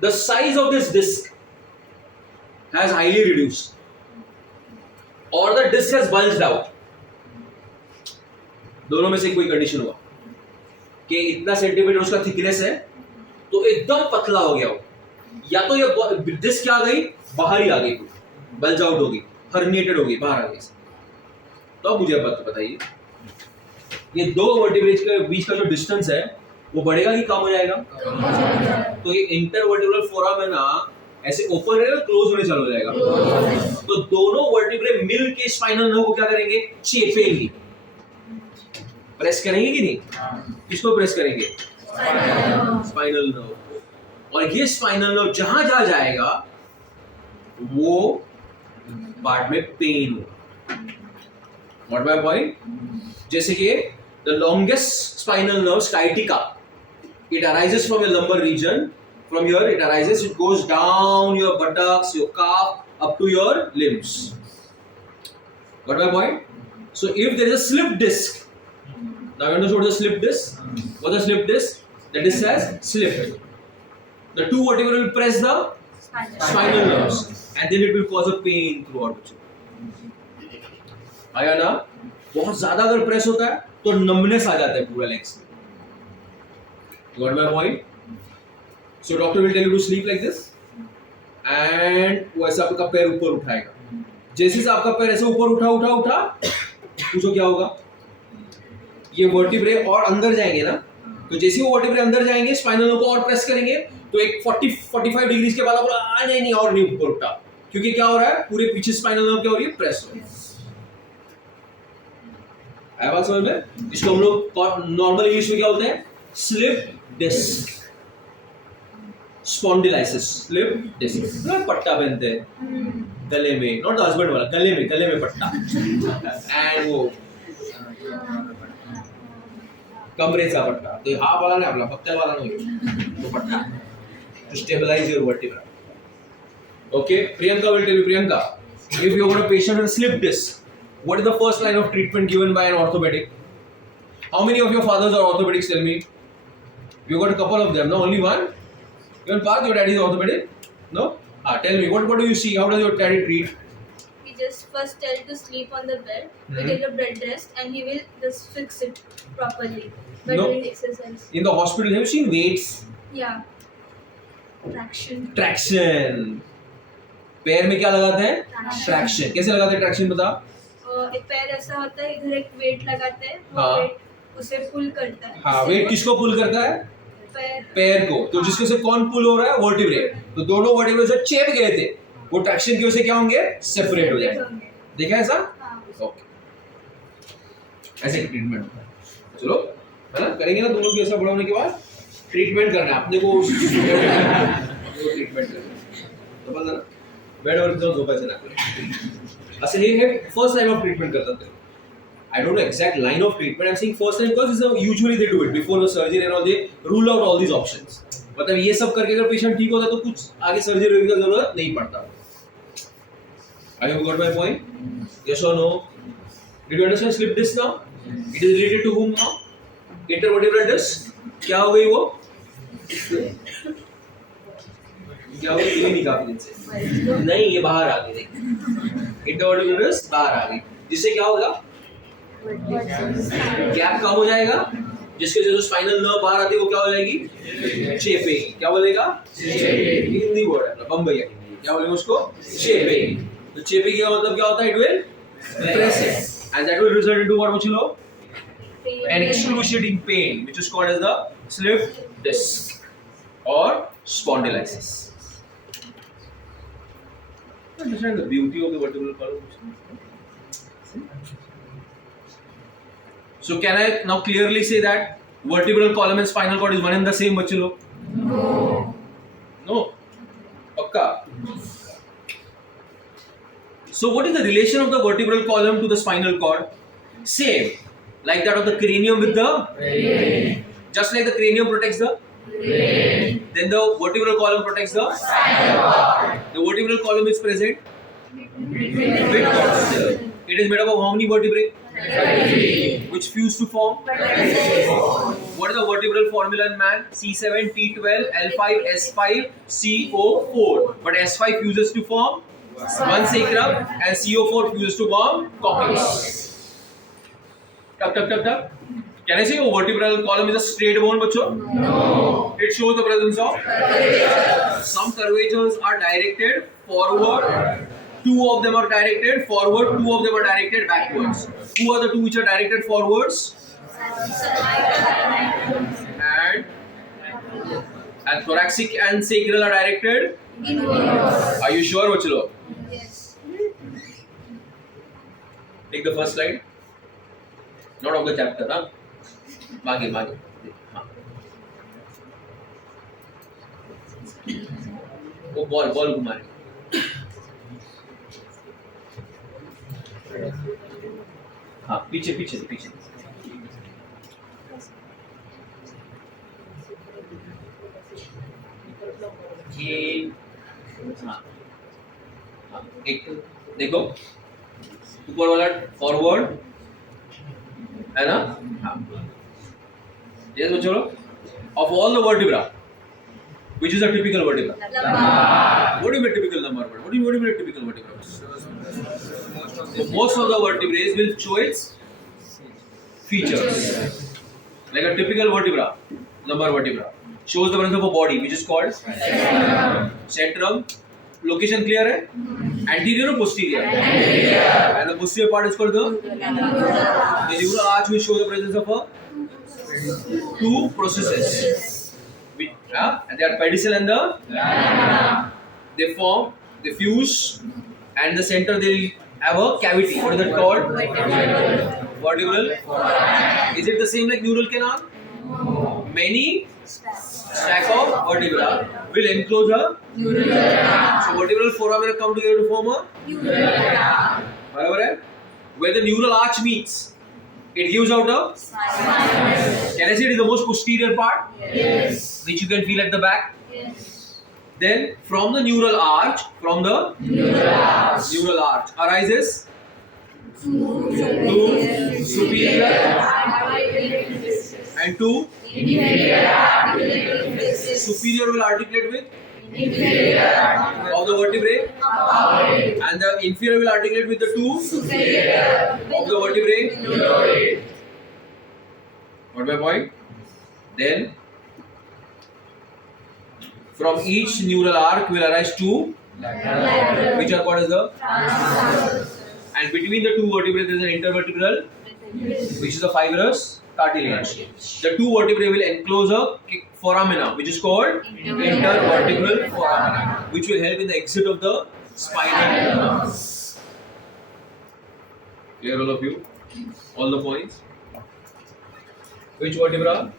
the size of this disc has highly reduced or the disc has bulged out. दोनों में से कोई कंडीशन हुआ कि इतना सेंटीमीटर उसका थिकनेस है तो एकदम पतला हो गया हो, या तो ये डिस्क क्या आ गई? बाहर ही आ गई, बल्ज आउट हो गई, हर्निएटेड हो गई, बाहर आ गई. तो अब मुझे बात बताइए, ये दो वर्टिब्रेज के बीच का जो डिस्टेंस है वो बढ़ेगा कि कम हो जाएगा? तो ये इंटरवर्टिब्रल फोरामिना ऐसे ओपन रहेगा, क्लोज होने चालू हो जाएगा. तो दोनों वर्टिब्रे मिल के स्पाइनल नर्व को क्या करेंगे? चेपेंगे. प्रेस करेंगे कि नहीं? किसको प्रेस करेंगे? Spinal nerve. और ये स्पाइनल नर्व जहां जहां जाएगा वो पार्ट में पेन होगा. What my point? जैसे कि the longest spinal nerve, sciatica, it arises from your lumbar region. From here it arises, it goes down your buttocks, your calf, up to your limbs. Got my point? So if there is a slip disc, now you understand what is a slip disc? What is a slip disc? The disc has slipped. The two vertebrae will press the spinal nerves, and then it will cause a pain throughout the body. आया ना? बहुत ज्यादा अगर press होता है तो numbness आ जाता है पूरा लेग्स में. Got my point? So doctor will tell you to sleep like this, and वो ऐसा आपका पैर ऊपर उठाएगा. जैसे से आपका पैर ऐसे ऊपर उठा, पूछो क्या होगा? ये वर्टिब्रे और अंदर जाएंगे ना, तो जैसे वो वर्टिब्रे अंदर जाएंगे स्पाइनल नर्व को और प्रेस करेंगे तो एक 45 डिग्री के बाद आप बोला नहीं और नहीं उल्टा, क्योंकि क्या हो रहा है पूरे पीछे स्पाइनल नर्व क्या हो रही है प्रेस हो रही है। आया बात समझ में? इसको हम लोग नॉर्मल इंग्लिश में क्या बोलते हैं? Slip disc, spondylosis, slip disc. ना पट्टा पहनते हैं गले में, नॉट हस्बैंड वाला, गले में पट्टा एंड वो कमरेचा पट्टा, तो हा वाला नाही आपला, पत्त्या वाला नाही, तो पट्टा to stabilize your vertebra. Okay, Priyanka will tell you. Priyanka, if you got a patient with a slip disc, what is the first line of treatment given by an orthopedic? How many of your fathers are orthopedics? Tell me. You got a couple of them, no? Only one? Your father, your daddy is orthopedic? No? Tell me, what do you see? How does your daddy treat? We just first tell to sleep on the bed. We take a bed rest and he will just fix it properly by doing exercise. In the hospital, have you seen weights? Yeah. Traction. पैर में क्या लगाते हैं? Traction. कैसे लगाते हैं traction बता? एक पैर ऐसा होता है, इधर एक वेट लगाते हैं, वो वेट उसे पुल करता है। हाँ, वेट किसको पुल करता है? पैर को। तो जिसके से कौन पुल हो रहा है? वर्टिब्रे। तो दोनों वर्टिब्रे से चेप गए थे, वो ट्रैक्शन की वजह से क्या होंगे? सेपरेट हो जाएंगे। देखा ऐसा? ओके, ऐसे ट्रीटमेंट होता है। चलो, है ना, करेंगे ना दोनों की ऐसा बड़ा होने के बाद ट्रीटमेंट करना है अपने को, ट्रीटमेंट करना तो पता ना बेड और तो धोखा से ना करें। अच्छा, ये है फर्स्ट लाइन ऑफ ट्रीटमेंट करते हैं। I don't know exact line of treatment. I'm saying first line because usually they do it before the surgery and all, they rule out all these options. मतलब ये सब करके अगर patient ठीक होता है तो कुछ आगे सर्जरी की जरूरत नहीं पड़ता। I have got my point? Yes or no? Did you understand slip disc now? It is related to whom now? Intervertebral disc. क्या हो गई वो? क्या हो गई? ये नहीं काफी दिन से नहीं, ये बाहर आ गई। इंटरवर्टिब्रल डिस्क बाहर आ गई, जिससे क्या होगा? गैप कम हो जाएगा, जिसके जो स्पाइनल नर्व बाहर आती है वो क्या हो जाएगी? चेपेगी। क्या बोलेगा? चेपेगी। हिंदी वर्ड है अपना, बम्बई हिंदी। क्या बोलेंगे उसको? चेपेगी। तो चेपेगी का मतलब क्या होता है? It will press it and that will result into what बच्चों लोग? An excruciating pain, which is called as the slip disc or spondylitis. Understand the beauty of the vertebral column? So can I now clearly say that vertebral column and spinal cord is one and the same, बच्चे लोग? No. पक्का? So what is the relation of the vertebral column to the spinal cord? Same. Like that of the cranium with the brain. Just like the cranium protects the brain, then the vertebral column protects the spinal cord. The vertebral column is present with dorsal. It is made up of how many vertebrae? 33. Which fuse to form? 26. What is the vertebral formula in man? C7, T12, L5, S5, CO4. But S5 fuses to form one sacrum and CO4 fuses to form coccyx. Tuck. Can I say a vertebral column is a straight bone, bachcho? No. It shows the presence of curvatures. Some curvatures are directed forward. 2 of them are directed forward. 2 of them are directed backwards. Who are the 2 which are directed forwards? And thoracic and sacral are directed inwards. Are you sure, bachcho? Yes. Take the first slide. Not of the chapter, huh? मागे हाँ। वो ball घुमाने। हाँ, पीछे ये हाँ, एक देखो ऊपर वाला फॉरवर्ड है ना? हाँ। Yes, बच्चों लोग, of all the vertebra, which is a typical vertebra? Lumbar. What do you mean typical lumbar? What do you mean typical vertebra? So most of the vertebrae will show its features. Like a typical vertebra, lumbar vertebra, shows the presence of a body which is called centrum, location clear है? Anterior or posterior? Anterior. And the posterior part is called the neural arch, which show the presence of a two processes. And they are pedicel and the they form, they fuse, and the center they have a cavity. What is that called? Vertebral. Is it the same like neural canal? Many stack of vertebra will enclose a neural canal. So vertebral foramina come together to form a neural canal. बराबर है? Where the neural arch meets, it gives out a spine. Can I say it is the most posterior part? Yes. Which you can feel at the back. Yes. Then from the neural arch, neural arch arises two superior and two superior will articulate with of the vertebrae and the inferior will articulate with the two of the vertebrae. Got my point? Then from each neural arc will arise two which are called as the and between the two vertebrae there is an intervertebral which is a fibrous cartilage. The two vertebrae will enclose a foramina which is called intervertebral foramina which will help in the exit of the spinal nerves. Clear all of you? All the points? Which vertebra?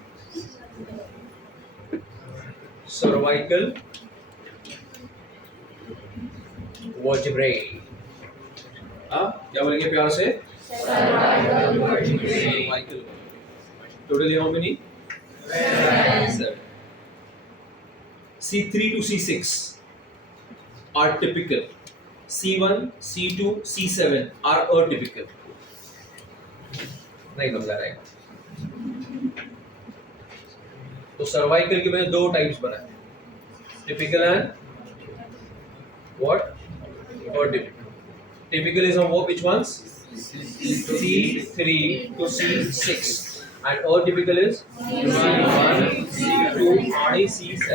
Cervical vertebrae. क्या बोलेंगे प्यार से? Cervical. Totally how many? 7. C3 to C6 are typical. C1, C2, C7 are atypical. नहीं समझा रहेगा. तो cervical के मैंने दो टाइप्स बनाए, typical and what atypical. Typical is of which ones? C3 to C6 and atypical is C1, C2 and C7.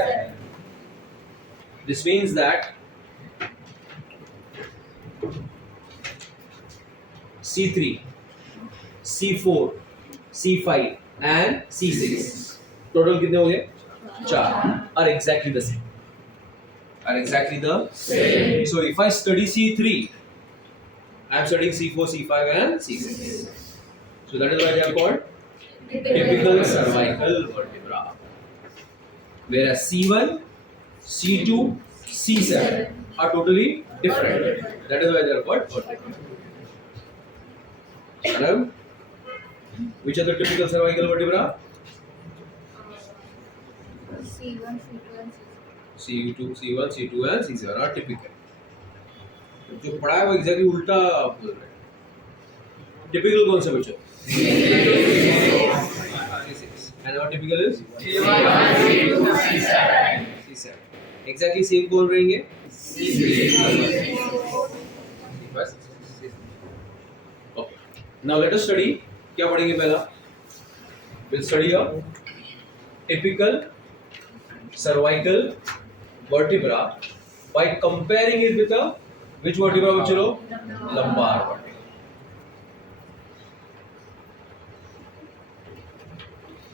This means that C3, C4, C5 and C6 total कितने हो गए? 4 are exactly the same. So if I study C3, I am studying C4, C5 and C6. So that is why they are called typical cervical vertebra. Whereas C1, C2, C7 are totally different. That is why they are called vertebra. Which are the typical cervical vertebra? C1, C2 and C1, C2 and C7 are typical. जो पढ़ा है वो exactly उल्टा बोल रहे हैं. Typical कौन सा बच्चा? And our typical is C7. Exactly same बोल रहे हैं. बस. Okay. Now let us study. क्या पढ़ेंगे पहला? We'll study a typical cervical vertebra by comparing it with a which vertebra बच्चे लोग? Lumbar vertebra.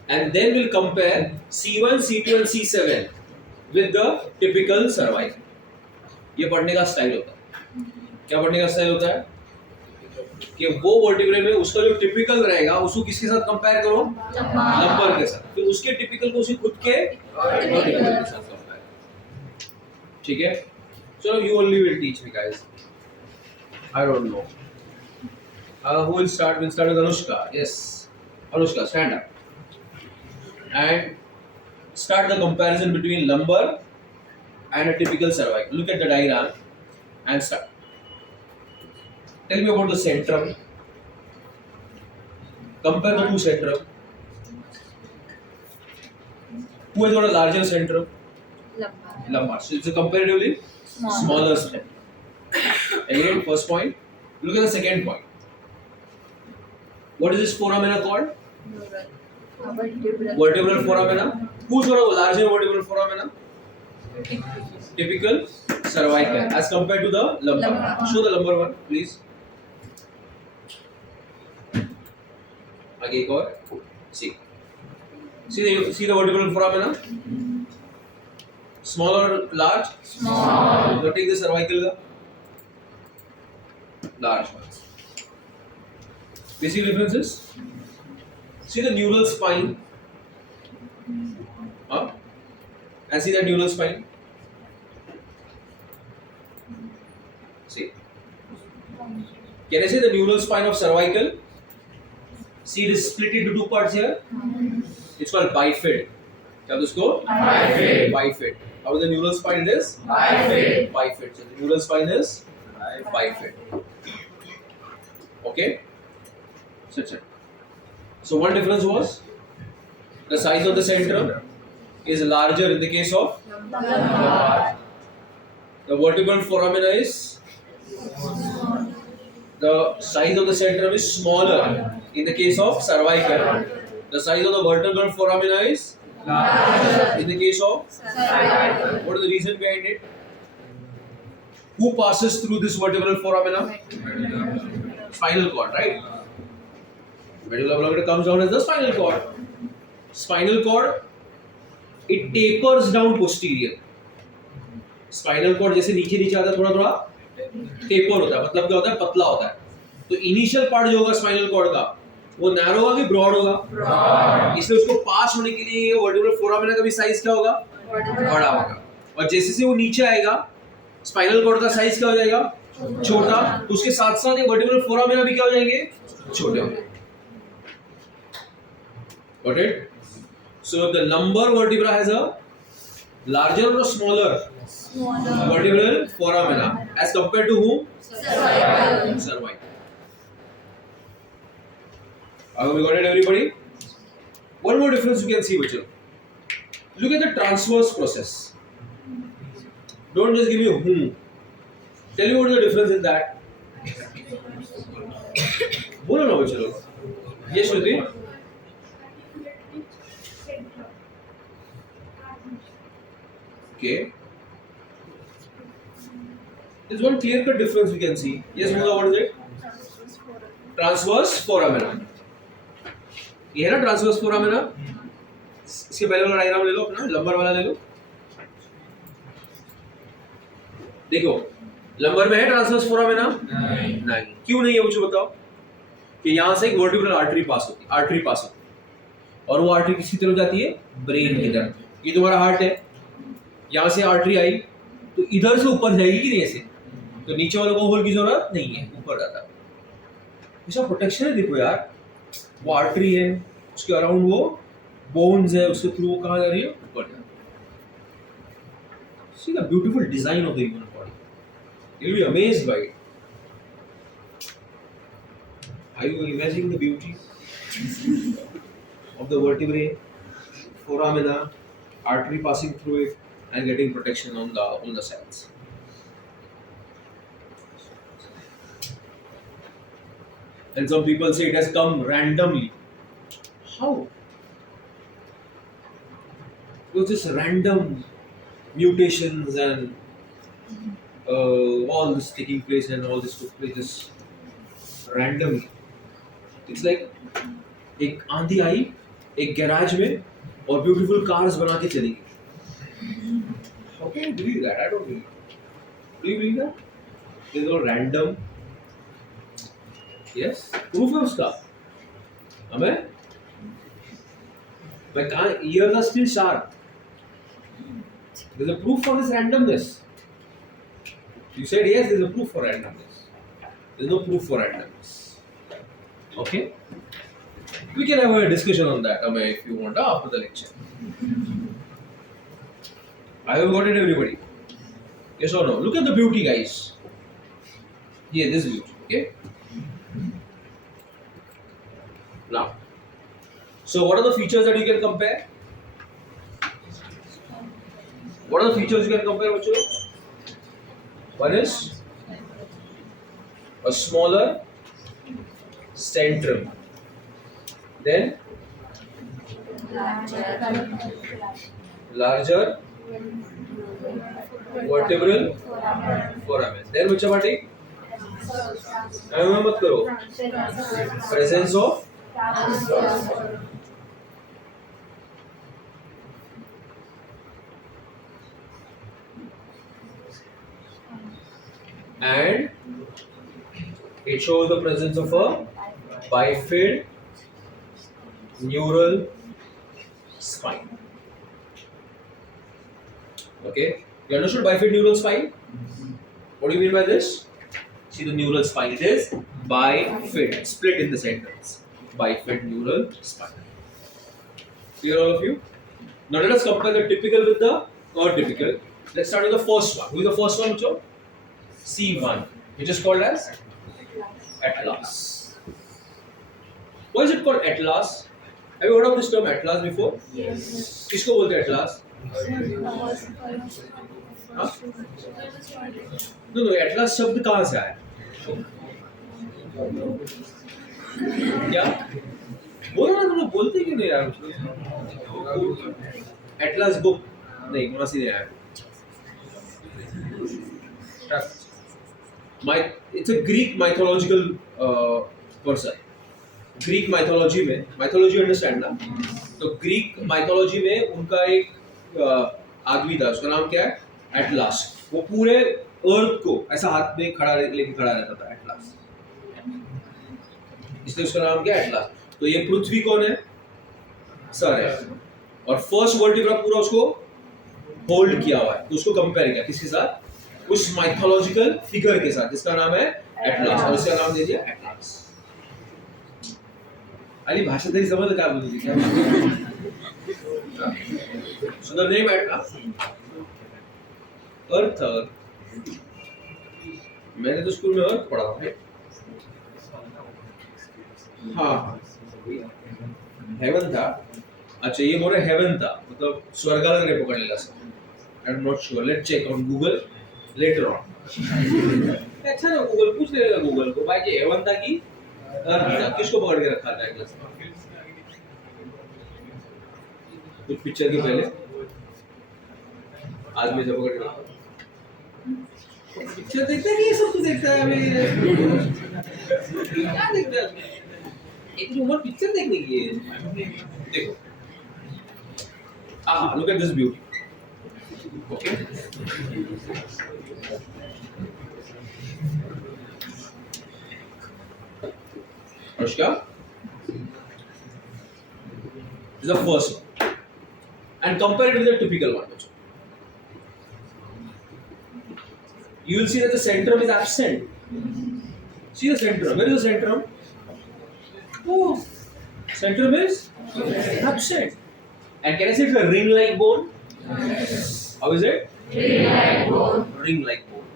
And then we'll compare C1, C2 and C7 with the typical cervical. ये पढ़ने का style होता है. क्या पढ़ने का स्टाइल होता है? कि वो वर्टिब्रे में उसका जो टिपिकल रहेगा उसको किसके साथ कंपेयर करो? लंबर के साथ. फिर उसके टिपिकल को उसी खुद के वर्टिब्रे के साथ कंपेयर. ठीक है? So you only will teach me, guys. I don't know. Who will start? We'll start with Anushka. Yes, Anushka, stand up and start the comparison between lumbar and a typical cervical. Look at the diagram and start. Tell me about the centrum. Compare the two centrum. Who has got a larger centrum? Lumbar. So it's a comparatively smaller step. Again, first point. Look at the second point. What is this foramina called? Vertebral foramina. Who's got a larger vertebral foramina? Typical cervical as compared to the lumbar. Lumbar. Show the lumbar one, please. आगे एक और. See the vertebral foramina. Small or large? Small. Now take the cervical का. Large one. Basic differences. See the neural spine. Huh? And see that neural spine. See. Can I say the neural spine of cervical? See, it is split into two parts here. It's called bifid. क्या तो उसको? Bifid. Bifid. How is the neural spine? It is Bifid. bifid. So the neural spine is bifid. Okay. That's it. So one difference was the size of the centrum is larger in the case of Lumbar. the vertebral foramina is the size of the centrum is smaller in the case of cervical. The size of the vertebral foramina is Larger. in the case of. Cervical. What is the reason behind it? Who passes through this vertebral foramina? Spinal cord, right? Medulla oblongata comes down as the spinal cord. Spinal cord, it tapers down posterior. Spinal cord जैसे नीचे नीचे आता है थोड़ा थोड़ा taper होता है, मतलब क्या होता है, पतला होता है. तो इनिशियल पार्ट जो होगा स्पाइनल कॉर्ड का वो नैरो होगा कि ब्रॉड होगा? Broad. इसलिए उसको पास होने के लिए वर्टिब्रल फोरामिना का भी साइज क्या होगा? बड़ा होगा. और जैसे जैसे वो नीचे आएगा स्पाइनल कॉर्ड का साइज क्या हो जाएगा? छोटा. तो उसके साथ साथ ये वर्टिब्रल फोरामिना भी क्या हो जाएंगे? छोटे हो जाएंगे. Got it? So the lumbar vertebra has a larger or smaller vertebral foramina as compared to whom? Cervical. Cervical. Have we got it, everybody? One more difference you can see, Vachal. Look at the transverse process. Don't just give me whom. Tell me what is the difference in that. बोलो ना बच्चों. Yes, Shruti. Okay. There's one clear-cut difference we can see. Yes, Musa, what is it? Transverse foramina. ये है ना transverse foramina. इसके पहले वाला diagram ले लो, अपना लंबर वाला ले लो. देखो लंबर में है ट्रांसवर्स फोरामिना? नहीं. क्यों नहीं है मुझे बताओ. कि यहाँ से एक वर्टिब्रल आर्टरी पास होती है और वो आर्टरी किसकी तरफ जाती है? ब्रेन की तरफ. ये तुम्हारा हार्ट है, यहाँ से आर्टरी आई तो इधर से ऊपर जाएगी कि नहीं ऐसे? तो नीचे वाले को होल की जरूरत नहीं है, ऊपर जाता है. इसका प्रोटेक्शन है. देखो यार, वो आर्टरी है, उसके अराउंड वो बोन्स है, उसके थ्रू वो कहाँ जा रही है? ऊपर जा रही है. See the beautiful design of the human body. You'll be amazed by it. Are you imagining the beauty of the vertebrae, foramina, artery passing through it and getting protection on the cells? And some people say it has come randomly. How? It was just random mutations and all this taking place and all this took place just randomly. It's like एक आंधी आई एक garage में और beautiful cars बना के चली गई. How can you believe that? I don't believe. Do you believe that? It's all random. Yes, proof है उसका. हमें my ears are still sharp. There's a proof for this randomness. You said yes, there's a proof for randomness. There's no proof for randomness. Okay? We can have a discussion on that if you want after the lecture. I have got it, everybody. Yes or no? Look at the beauty, guys. Yeah, this beauty. Okay? Now, so what are the features that you can compare? What are the features you can compare, Bacho? One is a smaller centrum, then larger vertebral foramen. Then बच्चा party मत करो. Presence of and it shows the presence of a bifid neural spine. Okay, you understood bifid neural spine? What do you mean by this? See the neural spine, it is bifid, split in the sentence. Bifid neural spine. Clear all of you? Now let us compare the typical with the atypical. Let's start with the first one. Who is the first one, Mucho? C1, which is called as atlas. Why is it called atlas? Have you heard of this term atlas before? Yes. किसको बोलते हैं atlas? हाँ? No, atlas शब्द कहाँ से आया? क्या? बोलो ना, तुम लोग बोलते क्यों नहीं यार? Atlas book नहीं, वहाँ से नहीं आया. It's a Greek mythological person. Greek mythology में, mythology understand ना? तो Greek mythology में उनका एक आदमी था, उसका नाम क्या है? Atlas. वो पूरे अर्थ को ऐसा हाथ में खड़ा लेके खड़ा रहता था, Atlas. इसलिए उसका नाम क्या है? Atlas. तो ये पृथ्वी कौन है? सर है. और फर्स्ट वर्टिब्रा पूरा उसको होल्ड किया हुआ है. तो उसको कंपेयर किया किसके साथ? उस माइथोलॉजिकल फिगर के साथ जिसका नाम है एटलास, और उसका नाम दे दिया एटलास. अली भाषा तेरी समझ क्या बोल रही है? सुंदर नेम एटलास. अर्थ, मैंने तो स्कूल में अर्थ पढ़ा था. हाँ, हेवन था. अच्छा, ये बोल रहे हेवन था, मतलब स्वर्गाला ने पकड़लेला असं. I am not sure. Let's check on Google later on. अच्छा ना, गूगल पूछ लेगा गूगल को भाई, ये हेवन था कि अर्थ था, किसको पकड़ के रखा था क्लास में? कुछ पिक्चर के पहले आदमी से पकड़ के रखा. पिक्चर देखता है कि ये सब कुछ देखता है? हमें क्या देखता है? एक उम्र पिक्चर देखने की है. देखो, look at this beauty. Okay. Anushka, this is the first one, and compare it with the typical one. You will see that the centrum is absent. See the centrum. Where is the centrum? Oh, centrum is absent. And can I say it's a ring-like bone? How is it? Ring-like bone. Ring-like bone.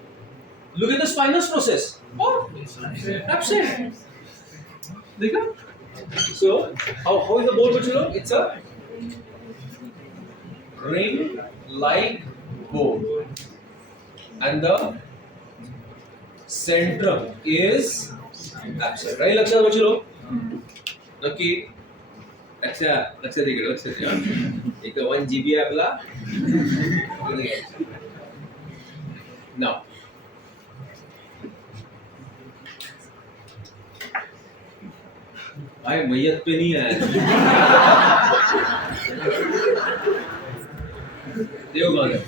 Look at the spinous process. Oh, absent. देखा? So, how is the bone, बच्चों? It's a ring-like bone, and the centrum is absent. Right, लक्षात बच्चों? नक्की. लक्षात इकडे लक्षात घ्या. एक 1 GB आहे आपला. Now, भाई मैयत पे नहीं आया. देखो कौन है.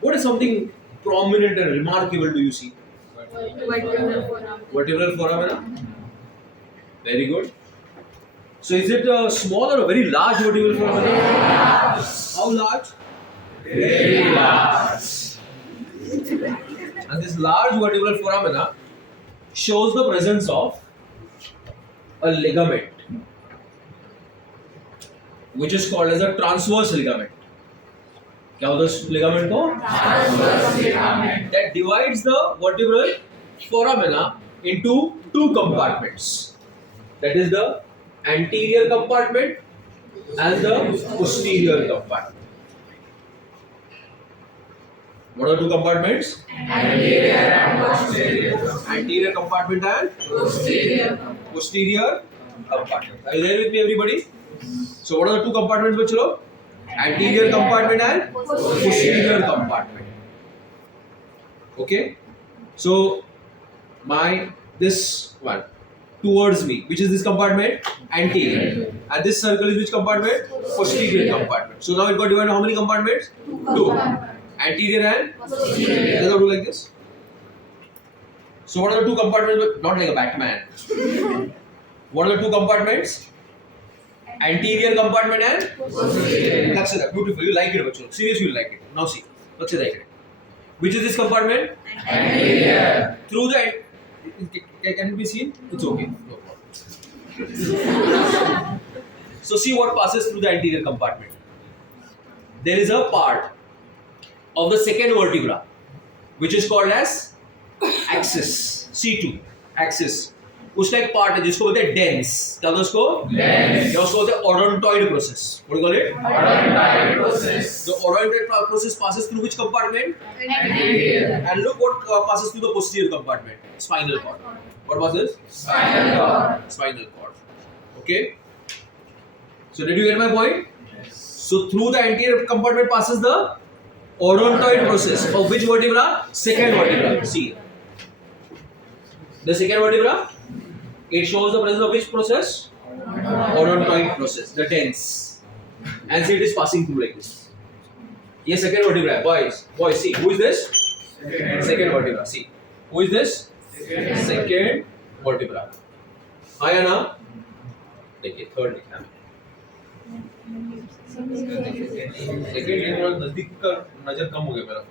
What is something prominent and remarkable do you see? Vertebral foramina. Very good. So is it a small or a very large vertebral foramina? How large? Very large. And this large vertebral foramina shows the presence of a ligament, which is called as a transverse ligament. क्या होता है ligament को? Transverse ligament. That divides the vertebral foramina into two compartments. That is the anterior compartment and the posterior compartment. What are two compartments? Anterior and posterior. Anterior compartment and Posterior. posterior compartment. Are you there with me, everybody? So what are the two compartments bachlo? Anterior compartment and posterior compartment. Okay. So my this one towards me, which is this compartment? Anterior. And this circle is which compartment? Posterior compartment. So now it got divided how many compartments? Two. Anterior and posterior. Does it do like this? So what are the two compartments? Not like a Batman. What are the two compartments? Anterior compartment and posterior. That's it. Beautiful. You like it, bachcho. Seriously, you like it. Now see. Let's say like it. Which is this compartment? Anterior. Through the can it be seen? It's okay. No problem. So see what passes through the anterior compartment. There is a part of the second vertebra which is called as axis. C2 axis. उसका एक part है जिसको बोलते हैं dense. क्या होता है उसको? डेंस. या उसको बोलते हैं odontoid process. What do you call it? Odontoid process. The odontoid process passes through which compartment? Anterior. And look what passes through the posterior compartment. Spinal cord. What passes? Spinal cord. Spinal cord. Okay. So did you get my point? Yes. So through the anterior compartment passes the odontoid process of which vertebra? Second vertebra. See. The second vertebra. It shows the presence of which process? Odontoid process. The dens. And see it is passing through like this. Yes, second vertebra. Boys, see. Who is this? Second vertebra. See. Who is this? Second vertebra. आया ना? देखिए third लिखा है. Second ये थोड़ा नजदीक का नजर कम हो गया मेरा.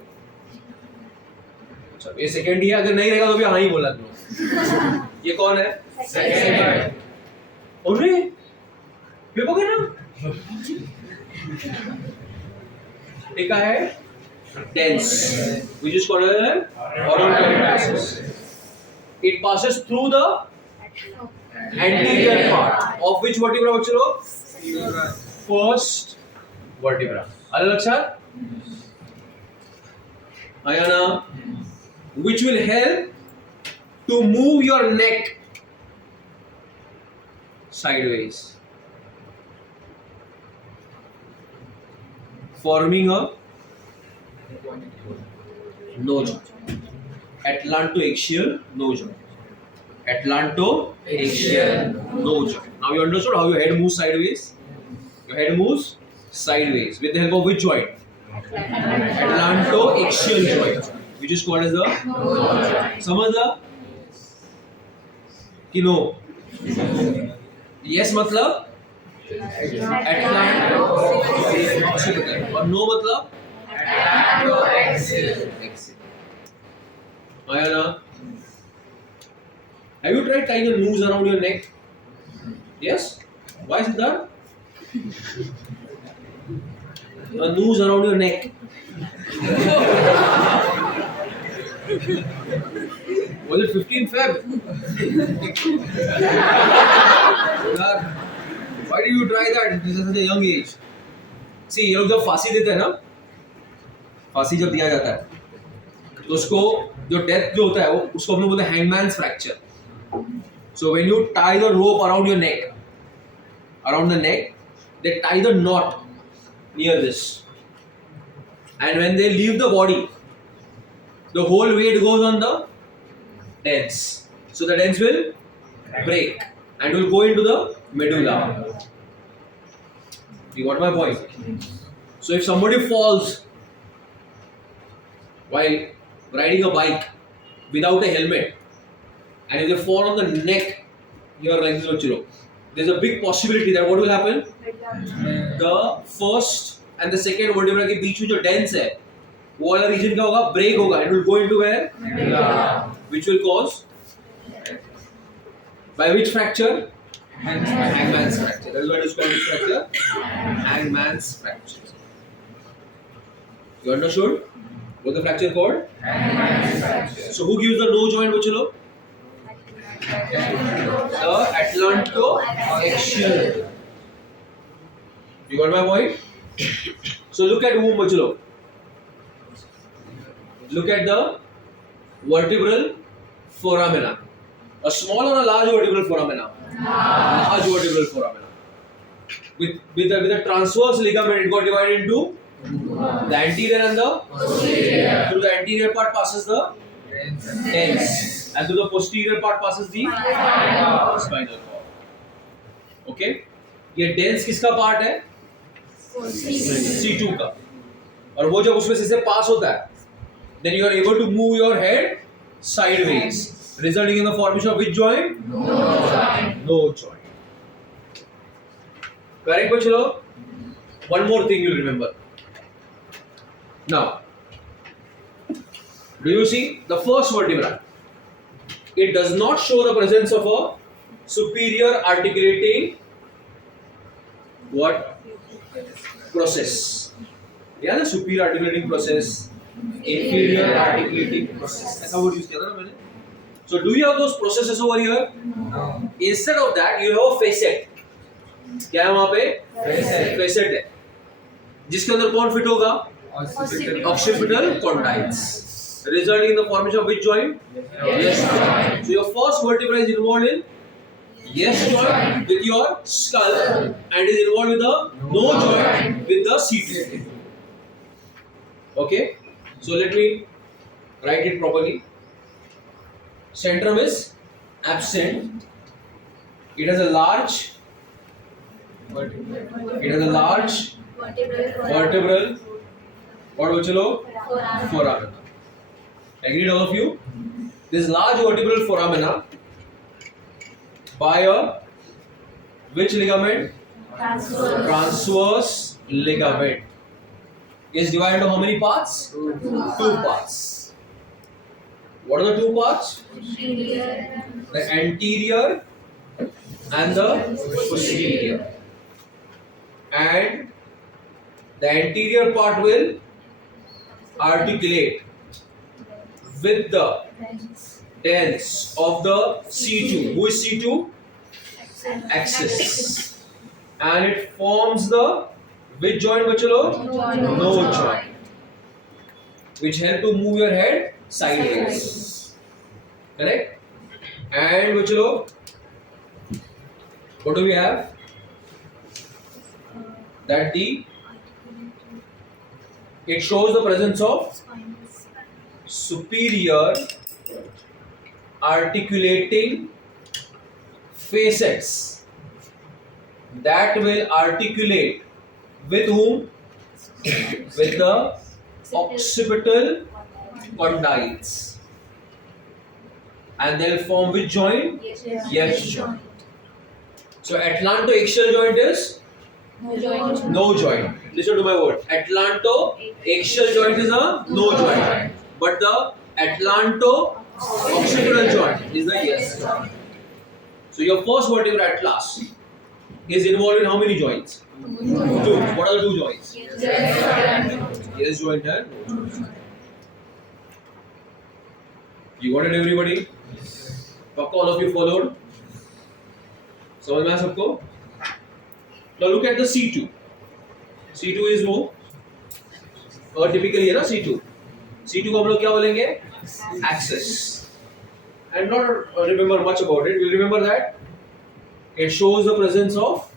अच्छा ये सेकेंड ही है. अगर नहीं रहेगा तो भी हाँ ही बोला तुम. ये कौन है? Second. अरे ये हो गया ना. एक है dense, which is called as odontoid process. It passes through the anterior part of which vertebra बच्चों? First vertebra. अलग लक्षात? आया ना? Which will help to move your neck sideways, forming a no joint. Atlantoaxial no joint. Atlantoaxial no joint. Now you understood how your head moves sideways? Your head moves sideways with the help of which joint? Atlantoaxial joint, which is called as the समझ ला कि no? Yes मतलब Atlanto और no मतलब Atlantoaxial. आया ना? Have you tried tying a noose around your neck? Yes? Why is that? A noose around your neck. Was it 15 Feb? Why did you try that? This is such a young age. See, ये लोग जब फांसी देते हैं ना, फांसी जब दिया जाता है, तो उसको जो डेथ जो होता है वो उसको हम लोग बोलते हैं hangman's fracture. So when you tie the rope around your neck, they tie the knot near this, and when they leave the body, the whole weight goes on the dents. So the dents will break and will go into the medulla. You got my point? So if somebody falls while riding a bike without a helmet, and if they fall on the neck here like this, there's a big possibility that what will happen? The first and the second vertebra के बीच में जो dents है, वो वाला region क्या होगा? Break होगा. It will go into where? Medulla. Which will cause? By which fracture? Hangman's fracture. That is what is called which fracture? Hangman's fracture. You understood? What the fracture called? Hangman's fracture. So who gives the no joint, bachelo? The Atlantoaxial. You got my point? So look at whom, bachelo. Look at the vertebral foramina. A small or a large vertebral foramina? Large vertebral foramina. with a transverse ligament, it got divided into the anterior and the Posterior. through the anterior part passes the tens, and through the posterior part passes the spinal cord. Okay, ये dense किसका part है? C2 का, और वो जब उसमें से पास होता है, then you are able to move your head sideways, resulting in the formation of which joint? No joint. Correct, bachelo? One more thing you'll remember. Now, do you see the first vertebra? It does not show the presence of a superior articulating what process? Yeah, the superior articulating process, inferior articulating process. ऐसा word use किया था ना मैंने. So do you have those processes over here? No. Instead of that, you have a facet. क्या है वहाँ पे? Facet है. जिसके अंदर कौन फिट होगा? Occipital condyles, resulting in the formation of which joint? Yes joint. So your first vertebra is involved in yes joint with your skull, and is involved with the no joint with the C2. Okay, so let me write it properly. Centrum is absent. It has a large vertebral. What bachelo? Foramina. Agreed, all of you? This large vertebral foramina by a which ligament? Transverse ligament is divided into how many parts? Two parts. What are the two parts? The anterior and the posterior. And the anterior part will articulate with the tens of the C2. Who is C2? Axis. And it forms the which joint, bachelo? No joint. Which help to move your head sideways. Correct? And bachelo, what do we have? That it shows the presence of superior articulating facets that will articulate with whom? With the occipital condyles, and they'll form which joint? Yes joint. So atlantoaxial joint is no joint. Listen to my word. Atlantoaxial joint is a no joint, but the atlanto-occipital joint is the yes joint. So your first vertebra atlas is involved in how many joints? Two. What are the two joints? Yes joint and no joint. You got it, everybody? Pakka all of you followed? समझ में आया सबको? Now look at the C2. C2 is who? और typically है ना C2. C2 को हम लोग क्या बोलेंगे? Axis. And not remember much about it. We'll remember that it shows the presence of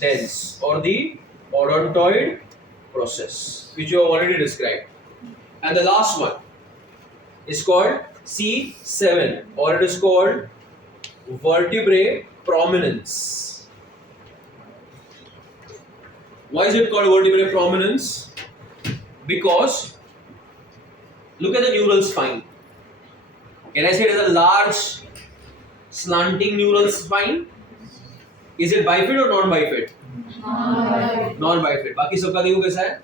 dens or the odontoid process, which you have already described. And the last one is called C7, or it is called vertebrae prominence. Why is it called vertebrae prominence? Because look at the neural spine. Can I say it is a large slanting neural spine? Is it bifid or non-bifid? Non-bifid. बाकी सबका देखो कैसा है?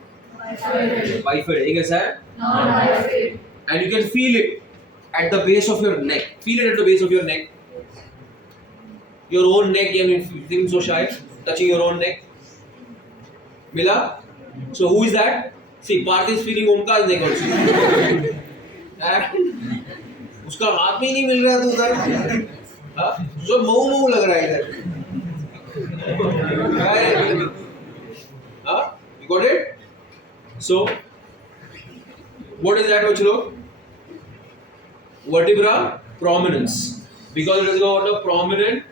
Bifid. ये कैसा है? Non-bifid. And you can feel it at the base of your neck. Feel it at the base of your neck. Your own neck. I mean, feeling so shy, touching your own neck. Mila? So who is that? See, Parth is feeling Omkar's neck also. उसका हाथ में ही नहीं मिल रहा है तो उधर हाँ जो मऊ लग रहा है इधर हाँ you got it? So what is that बच्चों? Vertebra prominence, because it has got a prominent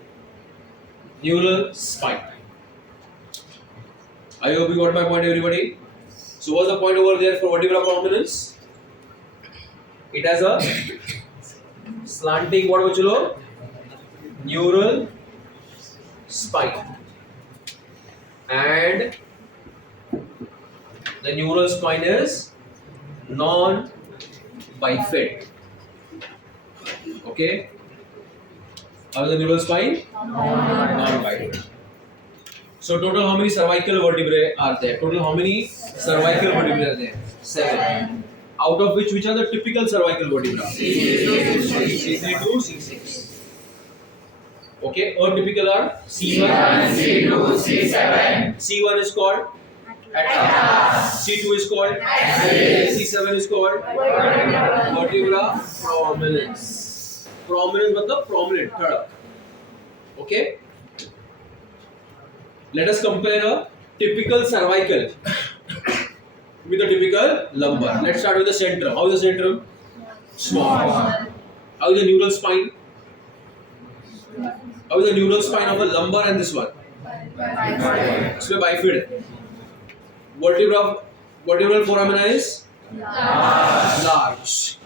neural spine. I hope you got my point, everybody. So what's the point over there for vertebral prominence? It has a slanting, what bachalo? Neural spine. And the neural spine is non-bifid. Okay? How is the neural spine? Non-bifid. So total how many cervical vertebrae are there? Total how many cervical vertebrae are there? 7. Out of which are the typical cervical vertebrae? C3 to C6. Okay, or typical are C1, C2, C7. C1 is called Atlas. C2 is called Axis. C7 is called vertebra prominence. Prominence मतलब prominent, third. Okay. Let us compare a typical cervical with a typical lumbar. Let's start with the centrum. How is the centrum? Small. How is the neural spine? How is the neural spine of a lumbar and this one? इसमें bifid. Vertebral foramina is large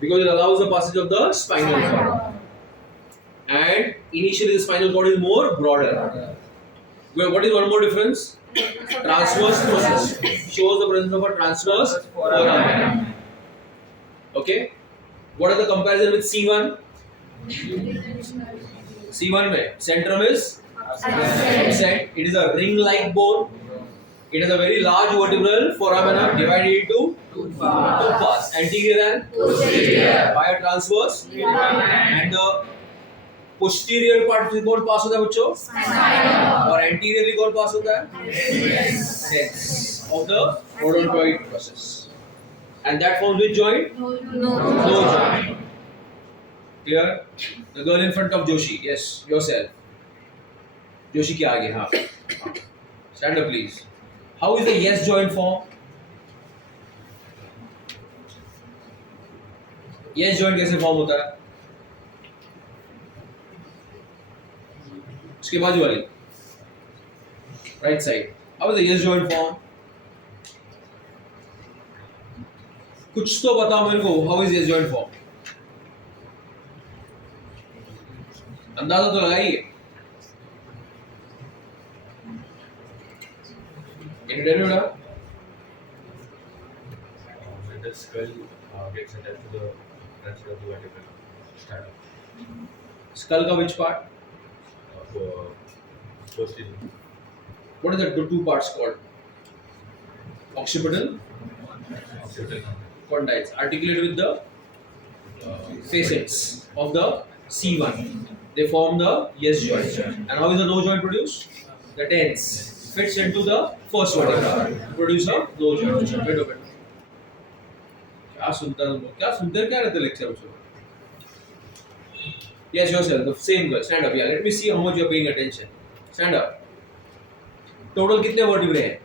because it allows the passage of the spinal cord. And initially the spinal cord is more broader. Well, what is one more difference? Transverse process shows the presence of a transverse foramen. Okay. What are the comparison with C1? C1 में centrum is absent. It is a ring-like bone. It has a very large vertebral foramina divided into two parts, anterior and Posterior. by a transverse, and the posterior part से कौन पास होता है बच्चों? और anteriorly कौन पास होता है? Sense of the odontoid process. And that forms which joint? No joint. Clear? The girl in front of Joshi. Yes, yourself. Joshi के आगे हाँ. Stand up please. How is the yes joint formed? Yes joint कैसे form होता है? उसके बाजू वाली right side. How is the yes joint formed? कुछ तो बताओ मेरे को. How is yes joint formed? अंदाजा तो लगाइए. Can you tell me now? When the skull gets attached to the branch of the vertebral start Skull का which part? posterior. What is the two parts called? Occipital Occipital. condyles articulated with the facets of the C1. They form the yes joint. And how is the no joint produced? The tens fits into the first vertebra to produce a no joint. Wait a minute. क्या सुनते रहते lecture में? Yes, yourself, the same girl. Stand up. Yeah, let me see how much you are paying attention. Stand up. Total कितने vertebrae हैं?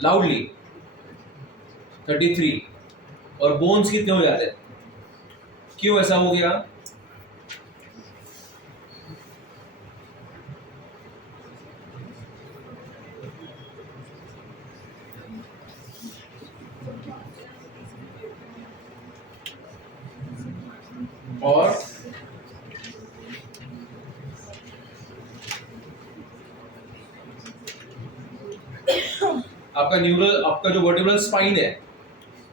Loudly. 33. और bones कितने हो जाते हैं? क्यों ऐसा हो गया? और आपका जो वर्टिब्रल स्पाइन है,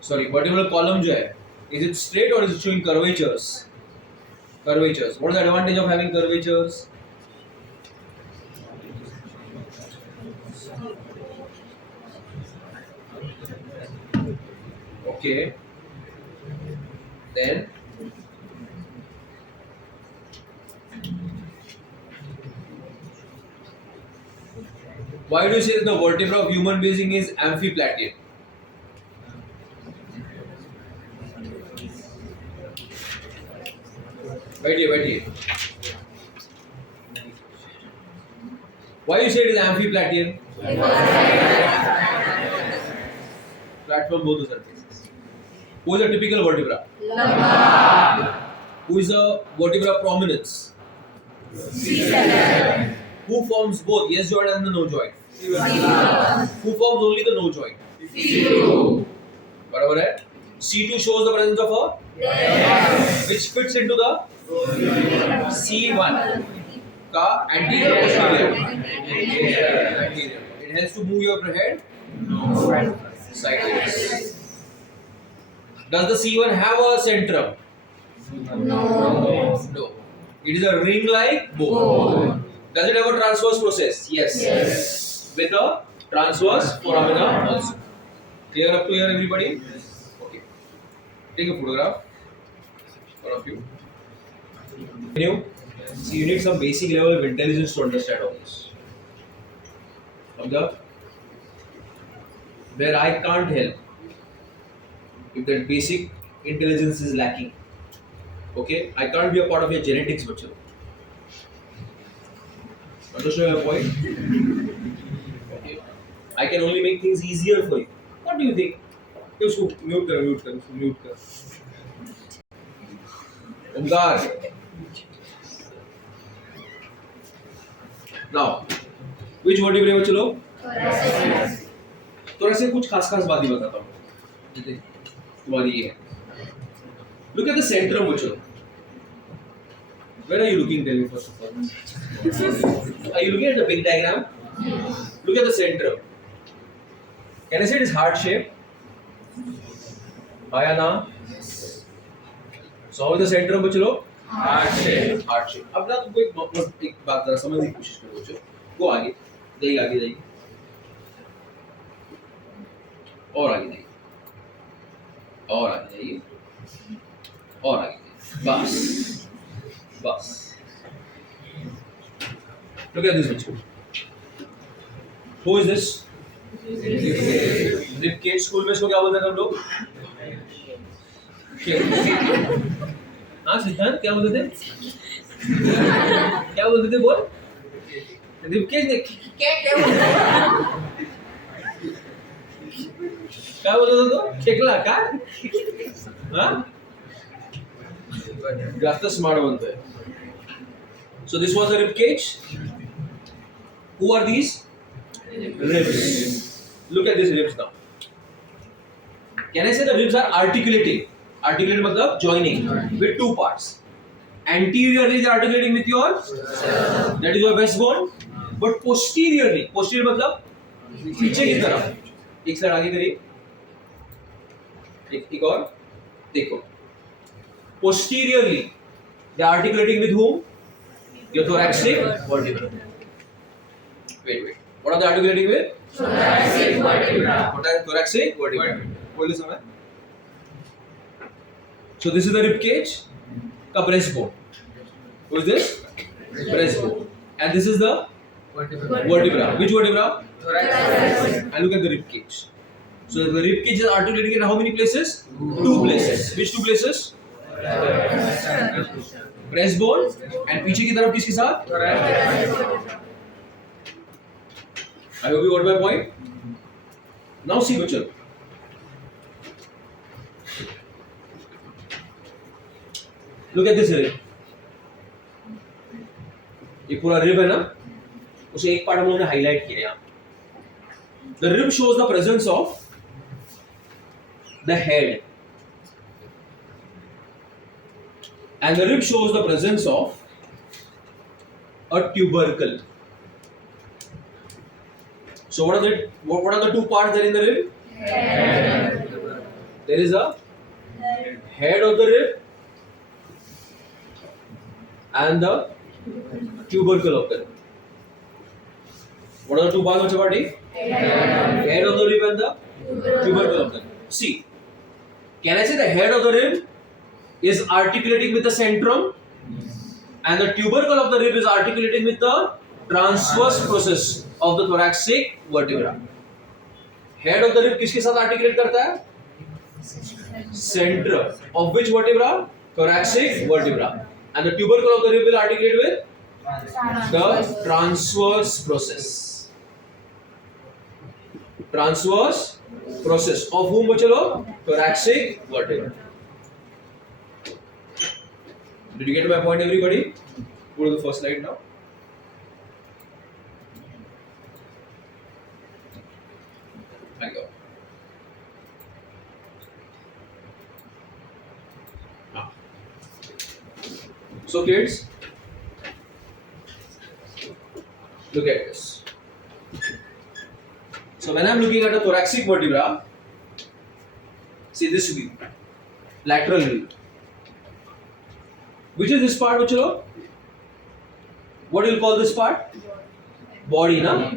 सॉरी वर्टिब्रल कॉलम जो है, इज इट स्ट्रेट और is it showing curvatures? Curvatures. What is the advantage of having curvatures? Okay. Then why do you say that the vertebra of human being is amphiplatean? बैठिए. Why you say it is amphiplatean? Flat from both the surfaces. Who is a typical vertebra? Lumbar. Who is a vertebra prominence? C7. Who forms both yes joint and the no joint? C1. Who forms only the no joint? C2. बराबर है. C2 shows the presence of a which fits into the C1 का anterior or posterior? Anterior. It helps to move your head sideways. Does the C1 have a centrum? No. No. It is a ring-like bone. Does it have a transverse process? Yes. Yes. With a transverse foramina also. Clear up to here, everybody? Okay. Take a photograph. One of you. So you need some basic level of intelligence to understand all this. Observe. Where I can't help if that basic intelligence is lacking. Okay, I can't be a part of your genetics, bachcho. Understand your point? Okay. I can only make things easier for you. What do you think? उसको mute कर. Omkar. Now, which vertebrae बच्चे लोग? तो ऐसे कुछ खास बात ही बताता हूँ. तुम्हारी ये है. Look at the centrum, बच्चों. Where are you looking? Tell me first of all. Are you looking at the big diagram? Look at the centrum. Can I say it is heart shape? आया ना? So how is the centrum, बच्चों लोग? Heart shape. Heart shape. अब ना तुमको एक बात जरा समझने की कोशिश करो बच्चों. वो आगे जाइए. और आगे जाइए. बस. Look at this picture. Who is this? Rib cage. School में इसको क्या बोलते थे हम लोग? हाँ सिद्धांत क्या बोलते थे? बोल? Rib cage ने क्या बोलते थे? क्या बोलते थे तो? खेकला का? हाँ? जास्त स्मार्ट बनते हैं. So this was the rib cage. Who are these? Ribs. Look at these ribs now. Can I say the ribs are articulating? Articulating मतलब joining with two parts. Anteriorly they are articulating with your that is your west bone. But posterior मतलब पीछे की तरफ. एक side आगे करिए. एक और देखो. Posteriorly they are articulating with whom? Your thoracic vertebra. Wait. What are they articulating with? Thoracic vertebra. What are thoracic vertebra? Hold this somewhere. So this is the rib cage, ka breastbone. Who is this? Breastbone. And this is the vertebra. Which vertebra? Thoracic. And look at the rib cage. So the rib cage is articulating in how many places? Two places. Which two places? Breastbone and पीछे की तरफ किसके साथ? I hope you got my point. Now see बच्चों. Look at this rib. ये पूरा rib है ना? उसे एक पार्ट हम लोगों ने हाईलाइट किया यहाँ. The rib shows the presence of the head. And the rib shows the presence of a tubercle. So what are the two parts there in the rib? Head. There is a head of the rib and the tubercle of the rib. What are the two parts of the body? Head of the rib and the tubercle of the rib. See, can I say the head of the rib is articulating with the centrum and the tubercle of the rib is articulating with the transverse process of the thoracic vertebra. Head of the rib किसके साथ articulate करता है? Center of which vertebra? Thoracic vertebra. And the tubercle of the rib will articulate with the transverse process. Transverse process of whom बच्चे लोग? Thoracic vertebra. Did you get my point, everybody? Go to the first slide now. There you go. Now. So kids, look at this. So when I'm looking at a thoracic vertebra, see this view, lateral view. Which is this part, bachalo? What do you call this part? Body, na?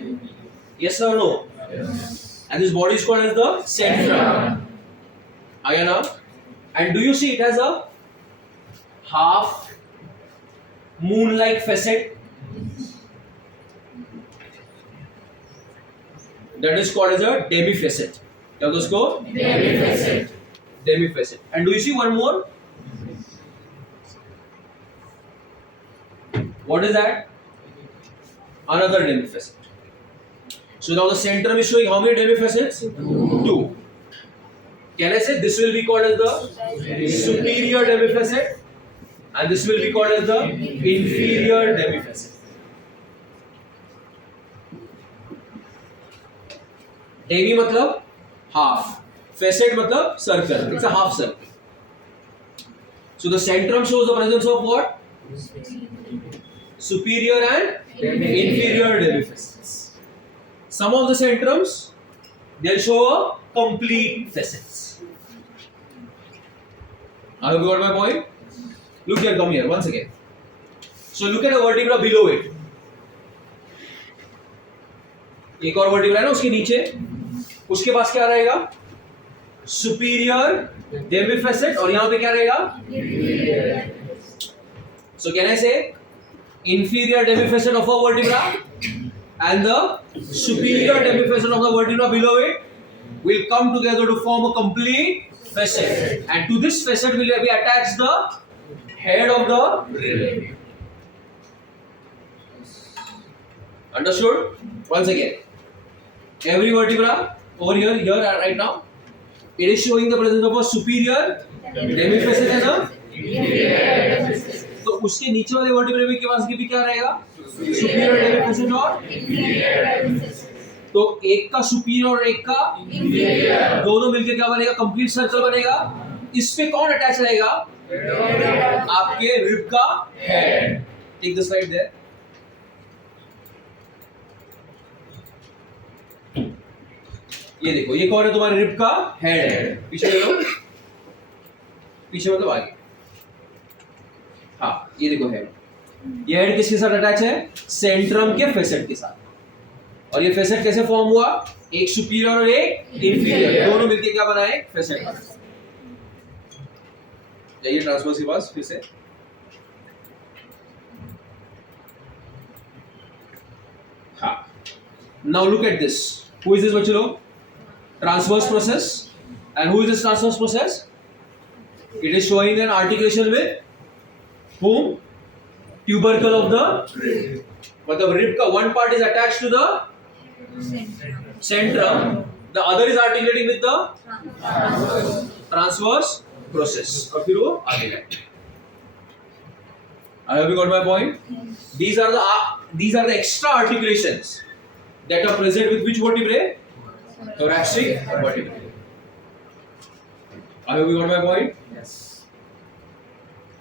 Yes or no? Yes. And this body is called as the centrum. Again now. And do you see it has a half moon-like facet? That is called as a demifacet. क्या होता है उसको? Demifacet. Demifacet. And do you see one more? What is that? Another demifacet. So now the centrum is showing how many demifacets? 2. Can I say this will be called as the superior demifacet and this will be called as the inferior demifacet. Demi matlab half, facet matlab circle. It's a half circle. So the centrum shows the presence of what? Superior and inferior demifacets. Some of the centrums they'll show a complete facets. I hope you got my point. Look here, come here once again. So look at a vertebra below it. एक और vertebra है ना उसके नीचे, उसके पास क्या रहेगा? Superior डेमिफेसेट और यहाँ पे क्या रहेगा? So can I say inferior demifacet of a vertebra and the superior demifacet of the vertebra below it will come together to form a complete facet, and to this facet will be attached the head of the rib. Understood? Once again, every vertebra over here right now, it is showing the presence of a superior demifacet and a Inferior demifacet. तो उसके नीचे वाले vertebrae में के पास भी क्या रहेगा? Superior डेमिफेसेट और Inferior demifacet. तो एक का सुपीरियर और एक का Inferior. दोनों मिलके क्या बनेगा? कंप्लीट सर्कल बनेगा. इस पे कौन अटैच रहेगा? आपके रिब का head. Take the slide there. ये देखो, ये कौन है? तुम्हारे रिब का हेड है. पीछे ले लो, पीछे मतलब आगे. हाँ, ये देखो हेड. ये हेड किसके साथ अटैच है? सेंट्रम के फेसेट के साथ. और ये फेसेट कैसे फॉर्म हुआ? एक सुपीरियर और एक इंफीरियर, दोनों मिलके क्या बनाए? फेसेट. जाइए ट्रांसवर्स के पास फिर से. हाँ, now look at this. Who is this बच्चे लोग? Transverse process. And who is this transverse process? It is showing an articulation with whom? Tubercle of the rib. मतलब rib का one part is attached to the centrum, the other is articulating with the transverse process. और फिर वो आगे जाए. I hope you got my point. These are the extra articulations that are present with which vertebrae? Thoracic vertebrae. I hope you got my point. Yes.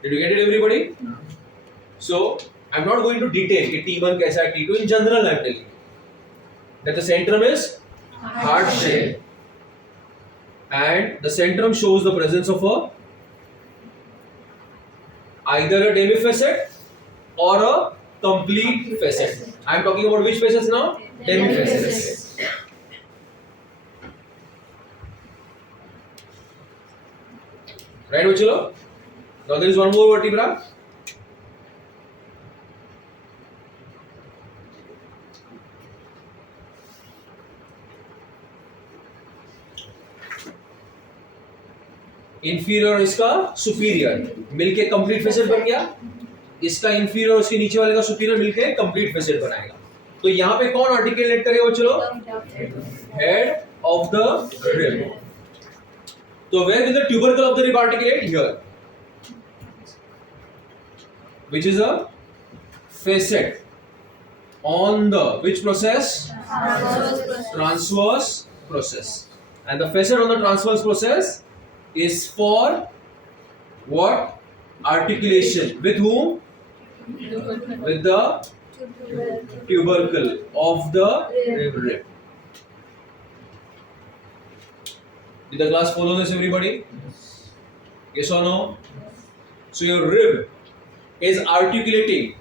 Did you get it, everybody? So I'm not going to detail कि T1 कैसा है, T2. In general, I'm telling you that the centrum is heart shaped, and the centrum shows the presence of either a demifacet or a complete facet. I'm talking about which facets now? Demifacets. Right, Uchilo? Now there is one more vertebra. Inferior और इसका superior मिलके complete facet बन गया. इसका inferior और उसके नीचे वाले का सुपीरियर मिलके कंप्लीट फेसेट बनाएगा. तो यहाँ पे कौन आर्टिकुलेट करेगा बच्चों? Head of the rib. So where will the tubercle of the rib articulate? Here, which is a facet on the which process? Transverse process. And the facet on the transverse process is for what? Articulation. With whom? With the tubercle of the rib. Did the class follow this, everybody? Yes or no? So your rib is articulating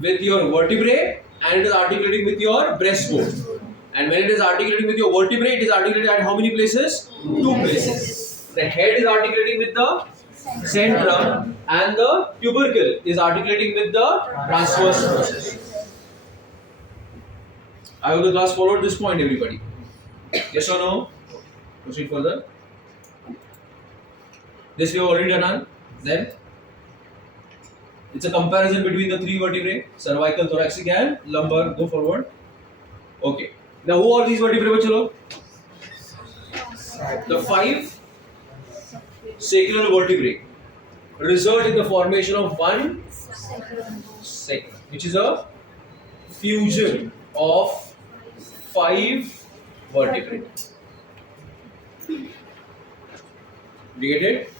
with your vertebrae and it is articulating with your breastbone. And when it is articulating with your vertebrae, it is articulating at how many places? 2 places. The head is articulating with the centrum and the tubercle is articulating with the transverse process. I hope the class followed this point, everybody. Yes or no? Proceed further. This we have already done. Then it's a comparison between the 3 vertebrae: cervical, thoracic, and lumbar. Go forward. Okay. Now, who are these vertebrae? Chalo. The 5 sacral vertebrae result in the formation of one sacrum, which is a fusion of 5 vertebrae. Do you get it?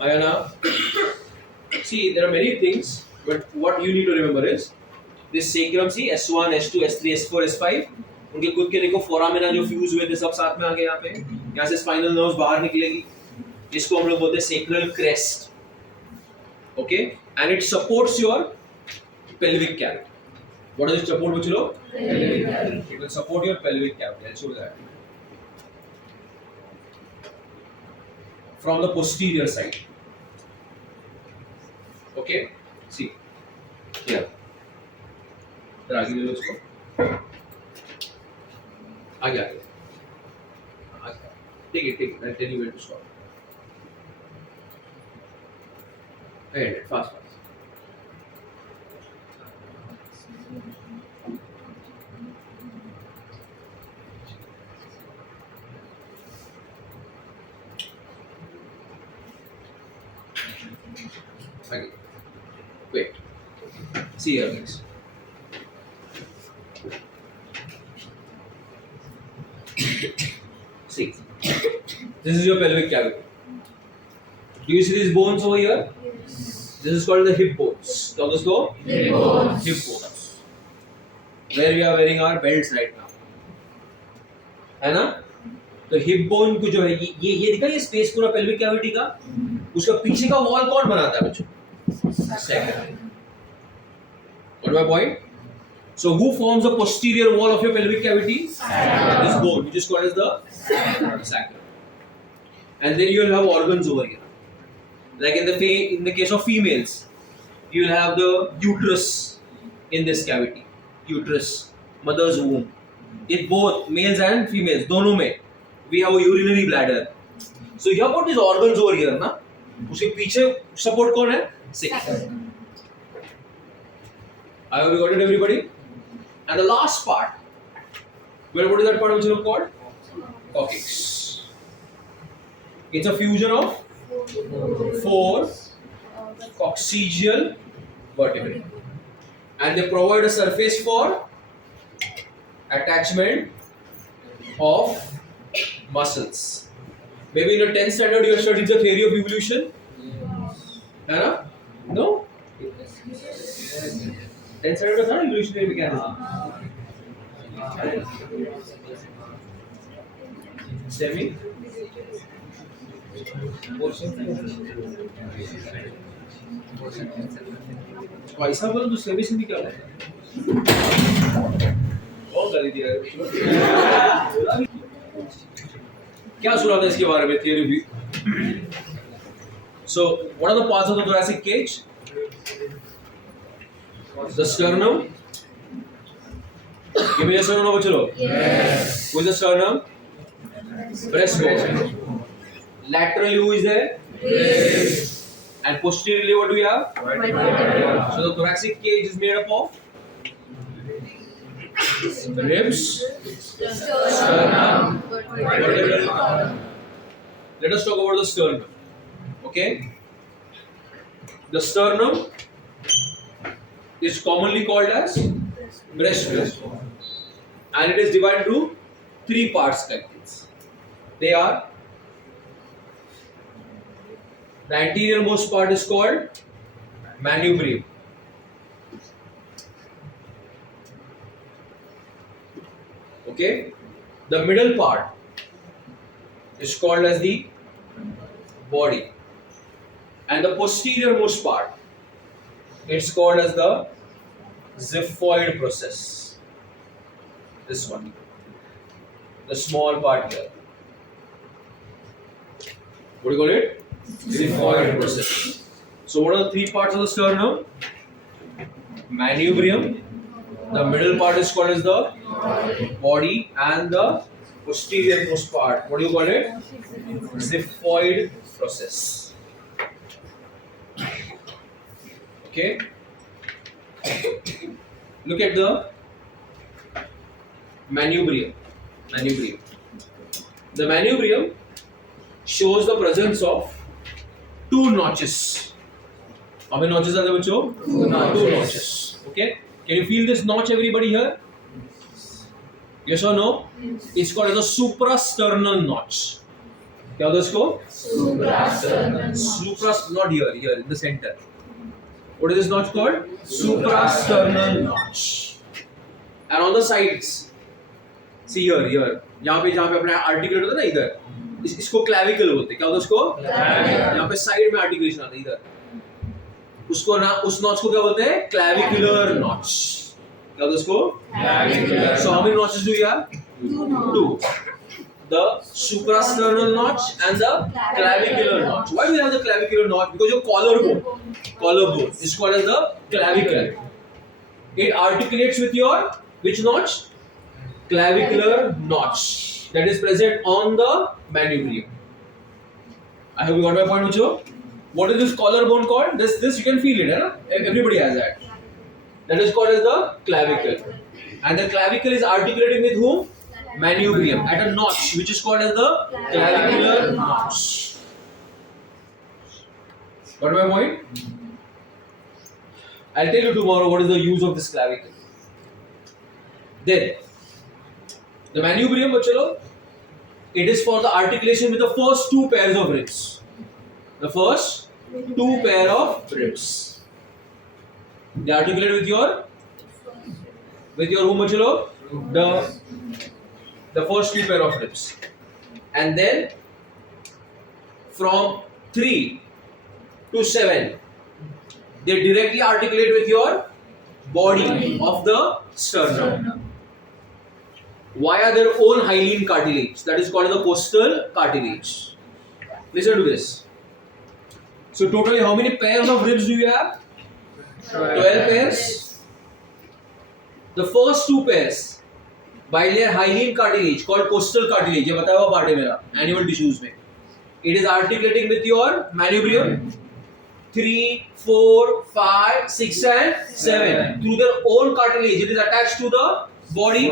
Ayana? See, there are many things, but what you need to remember is this sacrum. See, S1, S2, S3, S4, S5. उनके खुद के देखो foramina जो fuse हुए थे सब साथ में आ गए यहाँ पे. यहाँ से स्पाइनल नर्व्स बाहर निकलेगी. इसको हम लोग बोलते हैं sacral crest. Okay, and it supports your pelvic cavity. What does it support, bachlo? Pelvic cavity. It will support your pelvic cavity. I'll show you that. From the posterior side. Okay, see here. इधर आगे ले लो इसको. आगे आगे. Take it. I'll tell you where to stop. Ahead, fast. Okay. Wait. See here, guys. See. This is your pelvic cavity. Do you see these bones over here? This is called the hip bones. What is called? Hip bones. Hip bones. Where we are wearing our belts right now. है ना? तो hip bone को जो है ये दिखा ये space पूरा पेल्विक कैविटी का उसका पीछे का वॉल कौन बनाता है बच्चों? Sacrum. What is my point? So who forms the posterior wall of your pelvic cavity? Sacrum. This bone, which is called as the sacrum. And then you will have organs over here. Like in the case of females, you will have the uterus in this cavity. Uterus, mother's womb. In both males and females, दोनों में, we have a urinary bladder. So you have got these organs over here, ना? उसके पीछे support कौन है? Sacrum. I hope you got it, everybody. And the last part, what is that part which is called? Coccyx. It's a fusion of 4 coccygeal vertebrae, and they provide a surface for attachment of muscles. Maybe in the 10th standard you have studied the theory of evolution. Anna? No? 10th standard was not evolutionary mechanism. Semi? ऐसा बोलो तो semi semi क्या होता है? बहुत गाली दिया है. क्या सुना था इसके बारे में theory भी? So, what are the parts of the thoracic cage? The sternum. Give me a sternum, bachalo. Yes. Who is the sternum? Breastbone. Laterally, who is there? Yes. And posteriorly, what do we have? So the thoracic cage is made up of ribs, sternum, vertebral column. Let us talk about the sternum. Okay? The sternum is commonly called as breastbone, and it is divided into three parts like this. They are: the anterior most part is called manubrium. Okay, the middle part is called as the body, and the posterior most part it's called as the xiphoid process. This one, the small part here. What do you call it? Xiphoid process. So what are the three parts of the sternum? Manubrium. The middle part is called as the body, and the posterior most part, what do you call it? Xiphoid process. Okay. Look at the manubrium. The manubrium shows the presence of two notches. How many notches are there, Bacho? Two notches. Okay. Can you feel this notch, everybody here? Yes or no? It's called as a suprasternal notch. क्या होता है इसको? Not here, in the center. What is this notch called? Suprasternal notch. And on the sides, see here, यहाँ पे अपना articulate होता है ना इधर, इसको clavicle बोलते हैं. क्या होता है इसको? यहाँ पे side में articulation आता है इधर. उसको ना उस notch को क्या बोलते हैं? Clavicular notch. क्या होता है इसको? Clavicular. So how many notches do you have? Two. The suprasternal notch and the clavicular notch. Why do we have the clavicular notch? Because your collarbone is called as the clavicle. It articulates with your which notch? Clavicular notch that is present on the manubrium. I hope you got my point, Mucho. What is this collarbone called? This you can feel it, right? Everybody has that. That is called as the clavicle. And the clavicle is articulating with whom? Manubrium at a notch which is called as the clavicular notch. Got my point? I'll tell you tomorrow what is the use of this clavicle. Then, the manubrium, bachalo, it is for the articulation with the first two pairs of ribs. The first two pair of ribs. They articulate with your whom, bachalo? The first two pair of ribs. And then from 3 to 7, they directly articulate with your body of the sternum. Via their own hyaline cartilage, that is called the costal cartilage. Listen to this. So totally how many pairs of ribs do you have? 12 pairs. The first two pairs by their hyaline cartilage called costal cartilage, ये बताया हुआ part है मेरा animal tissues में. It is articulating with your manubrium 3, 4, 5, 6 and 7 through their own cartilage. It is attached to the body.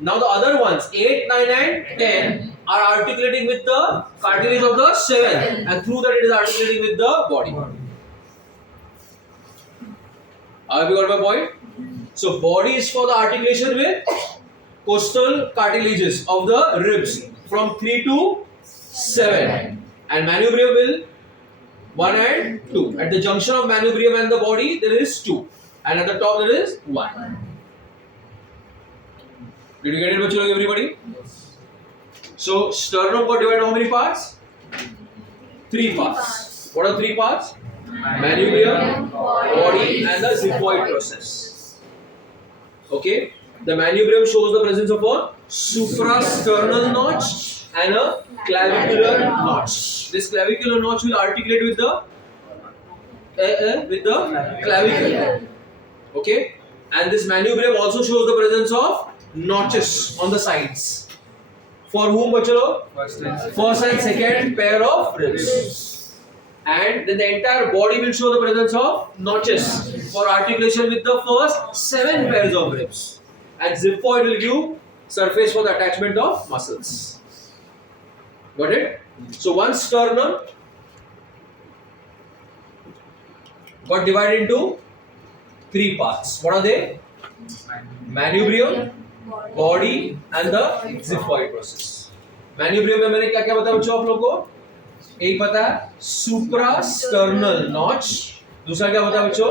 Now the other ones 8, 9 and 10 are articulating with the cartilage of the 7 and through that it is articulating with the body. Have you got my point? So body is for the articulation with costal cartilages of the ribs from 3 to 7 and manubrium will 1 and 2. At the junction of manubrium and the body there is 2 and at the top there is 1. Did you get it, bachalo, everybody? So sternum got divided into how many parts? 3 parts. What are 3 parts? Manubrium, body and the xiphoid process. Okay? The manubrium shows the presence of a suprasternal notch and a clavicular notch. This clavicular notch will articulate with the clavicle. Okay? And this manubrium also shows the presence of notches on the sides. For whom, bachalo? First and second pair of ribs. And then the entire body will show the presence of notches for articulation with the first 7 pairs of ribs. And xiphoid will give surface for the attachment of muscles. Got it? So one sternum got divided into three parts. What are they? Manubrium, body, and the xiphoid process. Manubrium में मैंने क्या क्या बताया बच्चों आप लोगों को? एक पता है suprasternal notch, दूसरा क्या बताया बच्चों?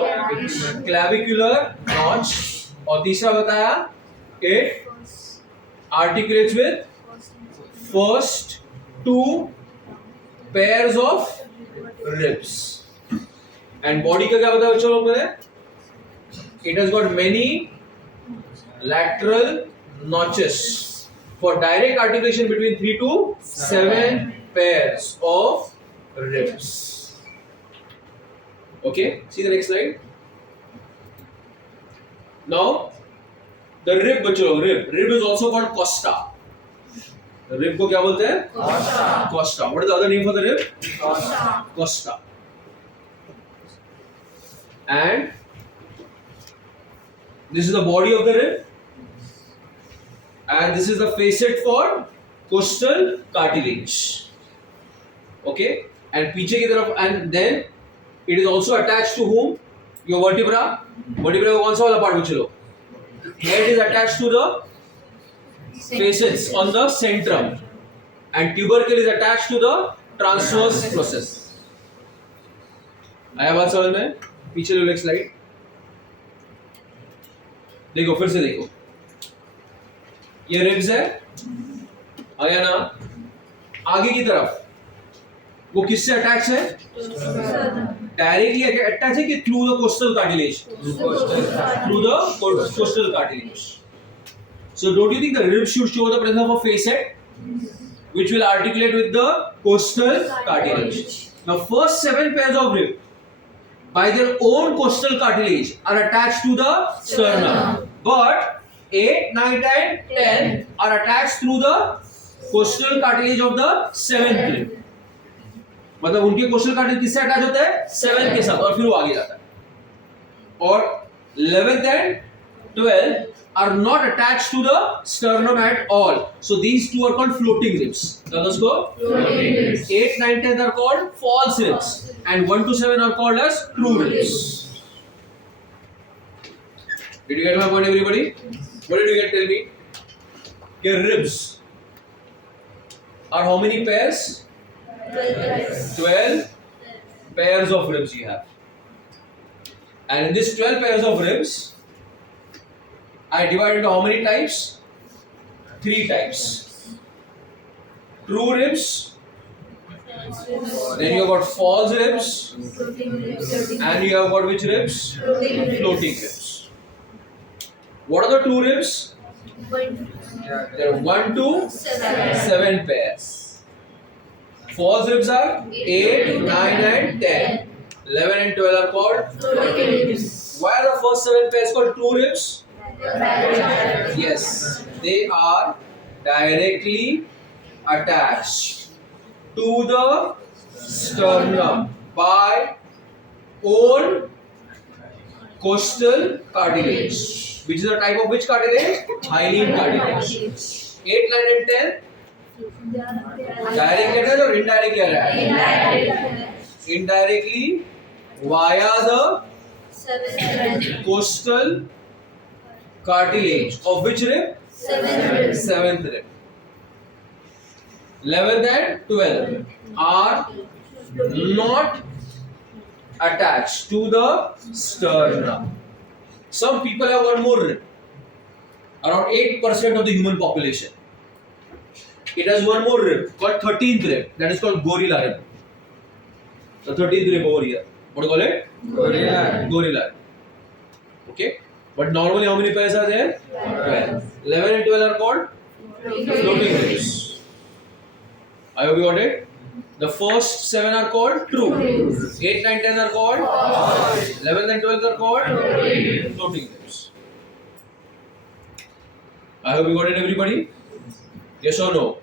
Clavicular notch, और तीसरा बताया it articulates with first two pairs of ribs. And body का क्या बताया बच्चों लोगों ने? It has got many lateral notches for direct articulation between 3 to 7 pairs of ribs. Okay, see the next slide. Now, the rib, बच्चों rib is also called costa. The rib को क्या बोलते हैं? Costa. Costa. What is the other name for the rib? Costa. Costa. And this is the body of the rib, and this is the facet for costal cartilage. Okay, and पीछे की तरफ, and then it is also attached to whom? Your vertebra. Vertebra का कौन सा वाला part बच्चों? Head is attached to the facets on the centrum, and tubercle is attached to the transverse process. आया बात समझ में? पीछे लो एक स्लाइड देखो, फिर से देखो, ये रिब्स है, आया ना? आगे की तरफ वो किससे अटैच है? डायरेक्टली अटैच है कि through the costal cartilage? Through the costal cartilage. So don't you think the rib should show the presence of a facet which will articulate with the costal cartilage? Now first 7 pairs of rib by their own costal cartilage are attached to the sternum, but 8, 9 and 10 are attached through the costal cartilage of the 7th rib. मतलब उनके costal cartilage किससे attach होता है? 7 के साथ, और फिर वो आगे जाता है. और 11th and 12th are not attached to the sternum at all. So these two are called floating ribs. Others go? Floating ribs. 8, 9, 10 are called false ribs, and 1 to 7 are called as true ribs. Did you get my point, everybody? What did you get? Tell me. Your ribs are how many pairs? 12 pairs of ribs you have. And in this 12 pairs of ribs, I divide into how many types? 3 types. True ribs, then you have got false ribs, and you have got which ribs? Floating ribs. What are the true ribs? There are 1 to 7 pairs. False ribs are 8, 9 and 10. 11 and 12 are called? Why are the first 7 pairs called true ribs? Yes, they are directly attached to the sternum by own costal cartilage, which is a type of which cartilage? Hyaline cartilage. 8, 9 and 10 directly attached or indirectly attached? Indirectly via the costal cartilage of which rib? 7th rib. 11th and 12th are not attached to the sternum. Some people have one more rib. Around 8% of the human population. It has one more rib called 13th rib. That is called gorilla rib. The 13th rib over here. What do you call it? Gorilla. Gorilla. Okay. But normally how many pairs are there? 12. 11 and 12 are called floating ribs. I hope you got it. The first 7 are called true. 8, 9, 10 are called false. 11 and 12 are called floating ribs. I hope you got it, everybody. Yes or no?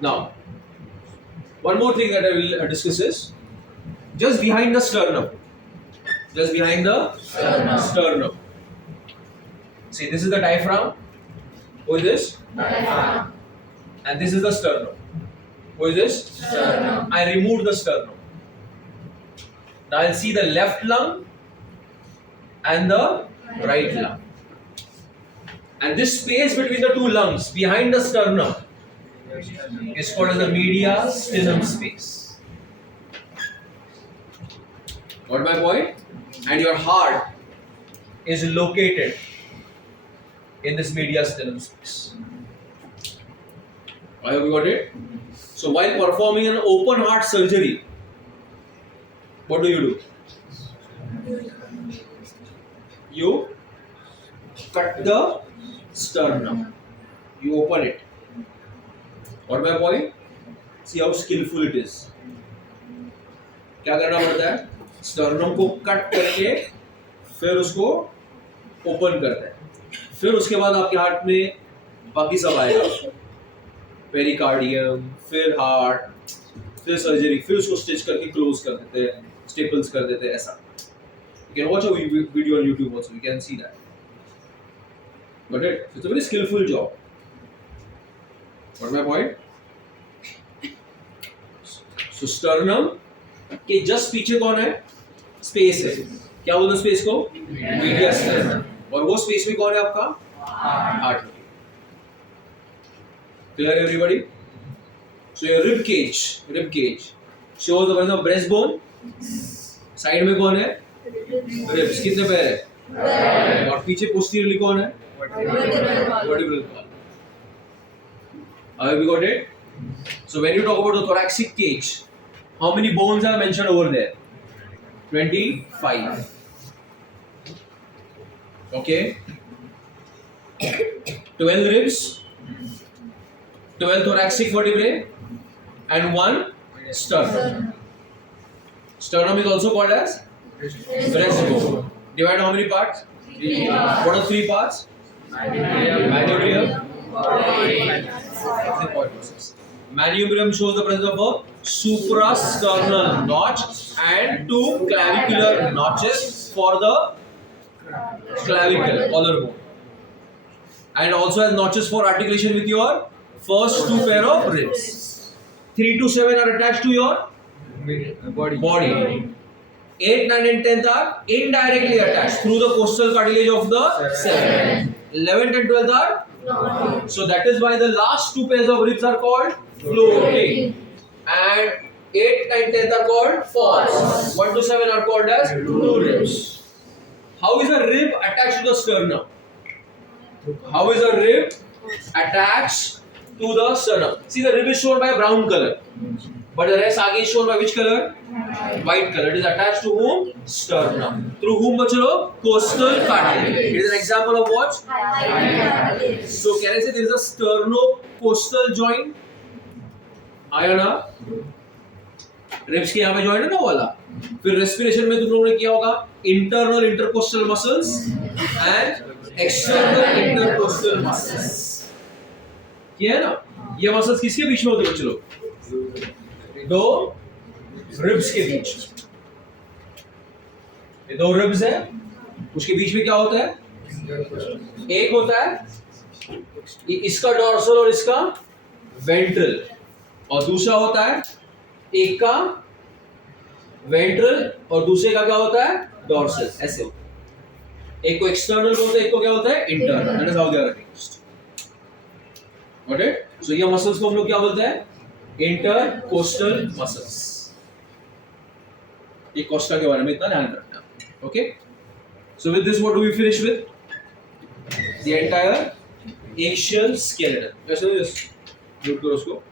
Now, one more thing that I will discuss is just behind the sternum. Just behind the sternum. See, this is the diaphragm. Who is this? Diaphragm. And this is the sternum. Who is this? Sternum. I removed the sternum. Now I'll see the left lung and the right lung. And this space between the two lungs behind the sternum is called as the mediastinum space. Got my point? And your heart is located in this mediastinum space. I hope you got it. So while performing an open heart surgery, what do? You cut the sternum. You open it. Got my point? See how skillful it is. क्या करना पड़ता है? Sternum को cut करके फिर उसको open करते हैं. फिर उसके बाद आपके हार्ट में बाकी सब आएगा. पेरिकार्डियम, फिर हार्ट, फिर सर्जरी, फिर उसको स्टिच करके क्लोज कर देते हैं, स्टेपल्स कर देते हैं. ऐसा. You can watch a video on YouTube also. You can see that. Got it? So it's a very skillful job. Got my point? So sternum के जस्ट पीछे कौन है? स्पेस है. क्या बोलते हैं स्पेस को? मीडियास्टिनम. और वो स्पेस में कौन है आपका? Heart. Clear everybody? So your rib cage shows the presence of breastbone. Side में कौन है? रिब्स. कितने पैर है? और पीछे पोस्टीरियरली कौन है? Vertebral column. Have you got it? So when you talk about the thoracic cage, how many bones are mentioned over there? 25. Okay. 12 ribs, 12 thoracic vertebrae, and 1 sternum. Sternum is also called as breastbone. Divide how many parts? 3 What are 3 parts? Manubrium. Manubrium shows the presence of a suprasternal notch and 2 clavicular notches for the clavicle, collarbone, and also has notches for articulation with your first 2 pair of ribs. 3 to 7 are attached to your body. 8, 9 and 10th are indirectly attached through the costal cartilage of the 7th. 11th and 12th are Not. So that is why the last 2 pairs of ribs are called floating, and 8, 9, 10 are called false. 1 to 7 are called as true ribs. How is a rib attached to the sternum? How is a rib attached to the sternum? See, the rib is shown by a brown color, but the rest आगे is shown by which color? White color. It is attached to whom? Sternum. Through whom बच्चों? Costal cartilage. It is an example of what? So can I say there is a sternocostal joint? आया ना? Ribs के यहाँ पे joint है ना वाला. फिर respiration में तुम लोगों ने किया होगा internal intercostal muscles and external intercostal muscles. किया है ना? ये muscles किसके बीच में होते हैं बच्चों लोग? दो ribs के बीच. ये 2 ribs है. उसके बीच में क्या होता है? एक होता है इसका डॉर्सल और इसका वेंट्रल, और दूसरा होता है एक का वेंट्रल और दूसरे का क्या होता है? डॉर्सल. ऐसे होता है. एक को एक्सटर्नल बोलते हैं, एक को क्या होता है? Internal. That is how they are arranged. Got it? So ये मसल्स को हम लोग क्या बोलते हैं? Intercostal muscles. ये कोस्टा के बारे में इतना ध्यान रखना. Okay. So with this what do we finish with? The entire axial skeleton. Just mute करो उसको.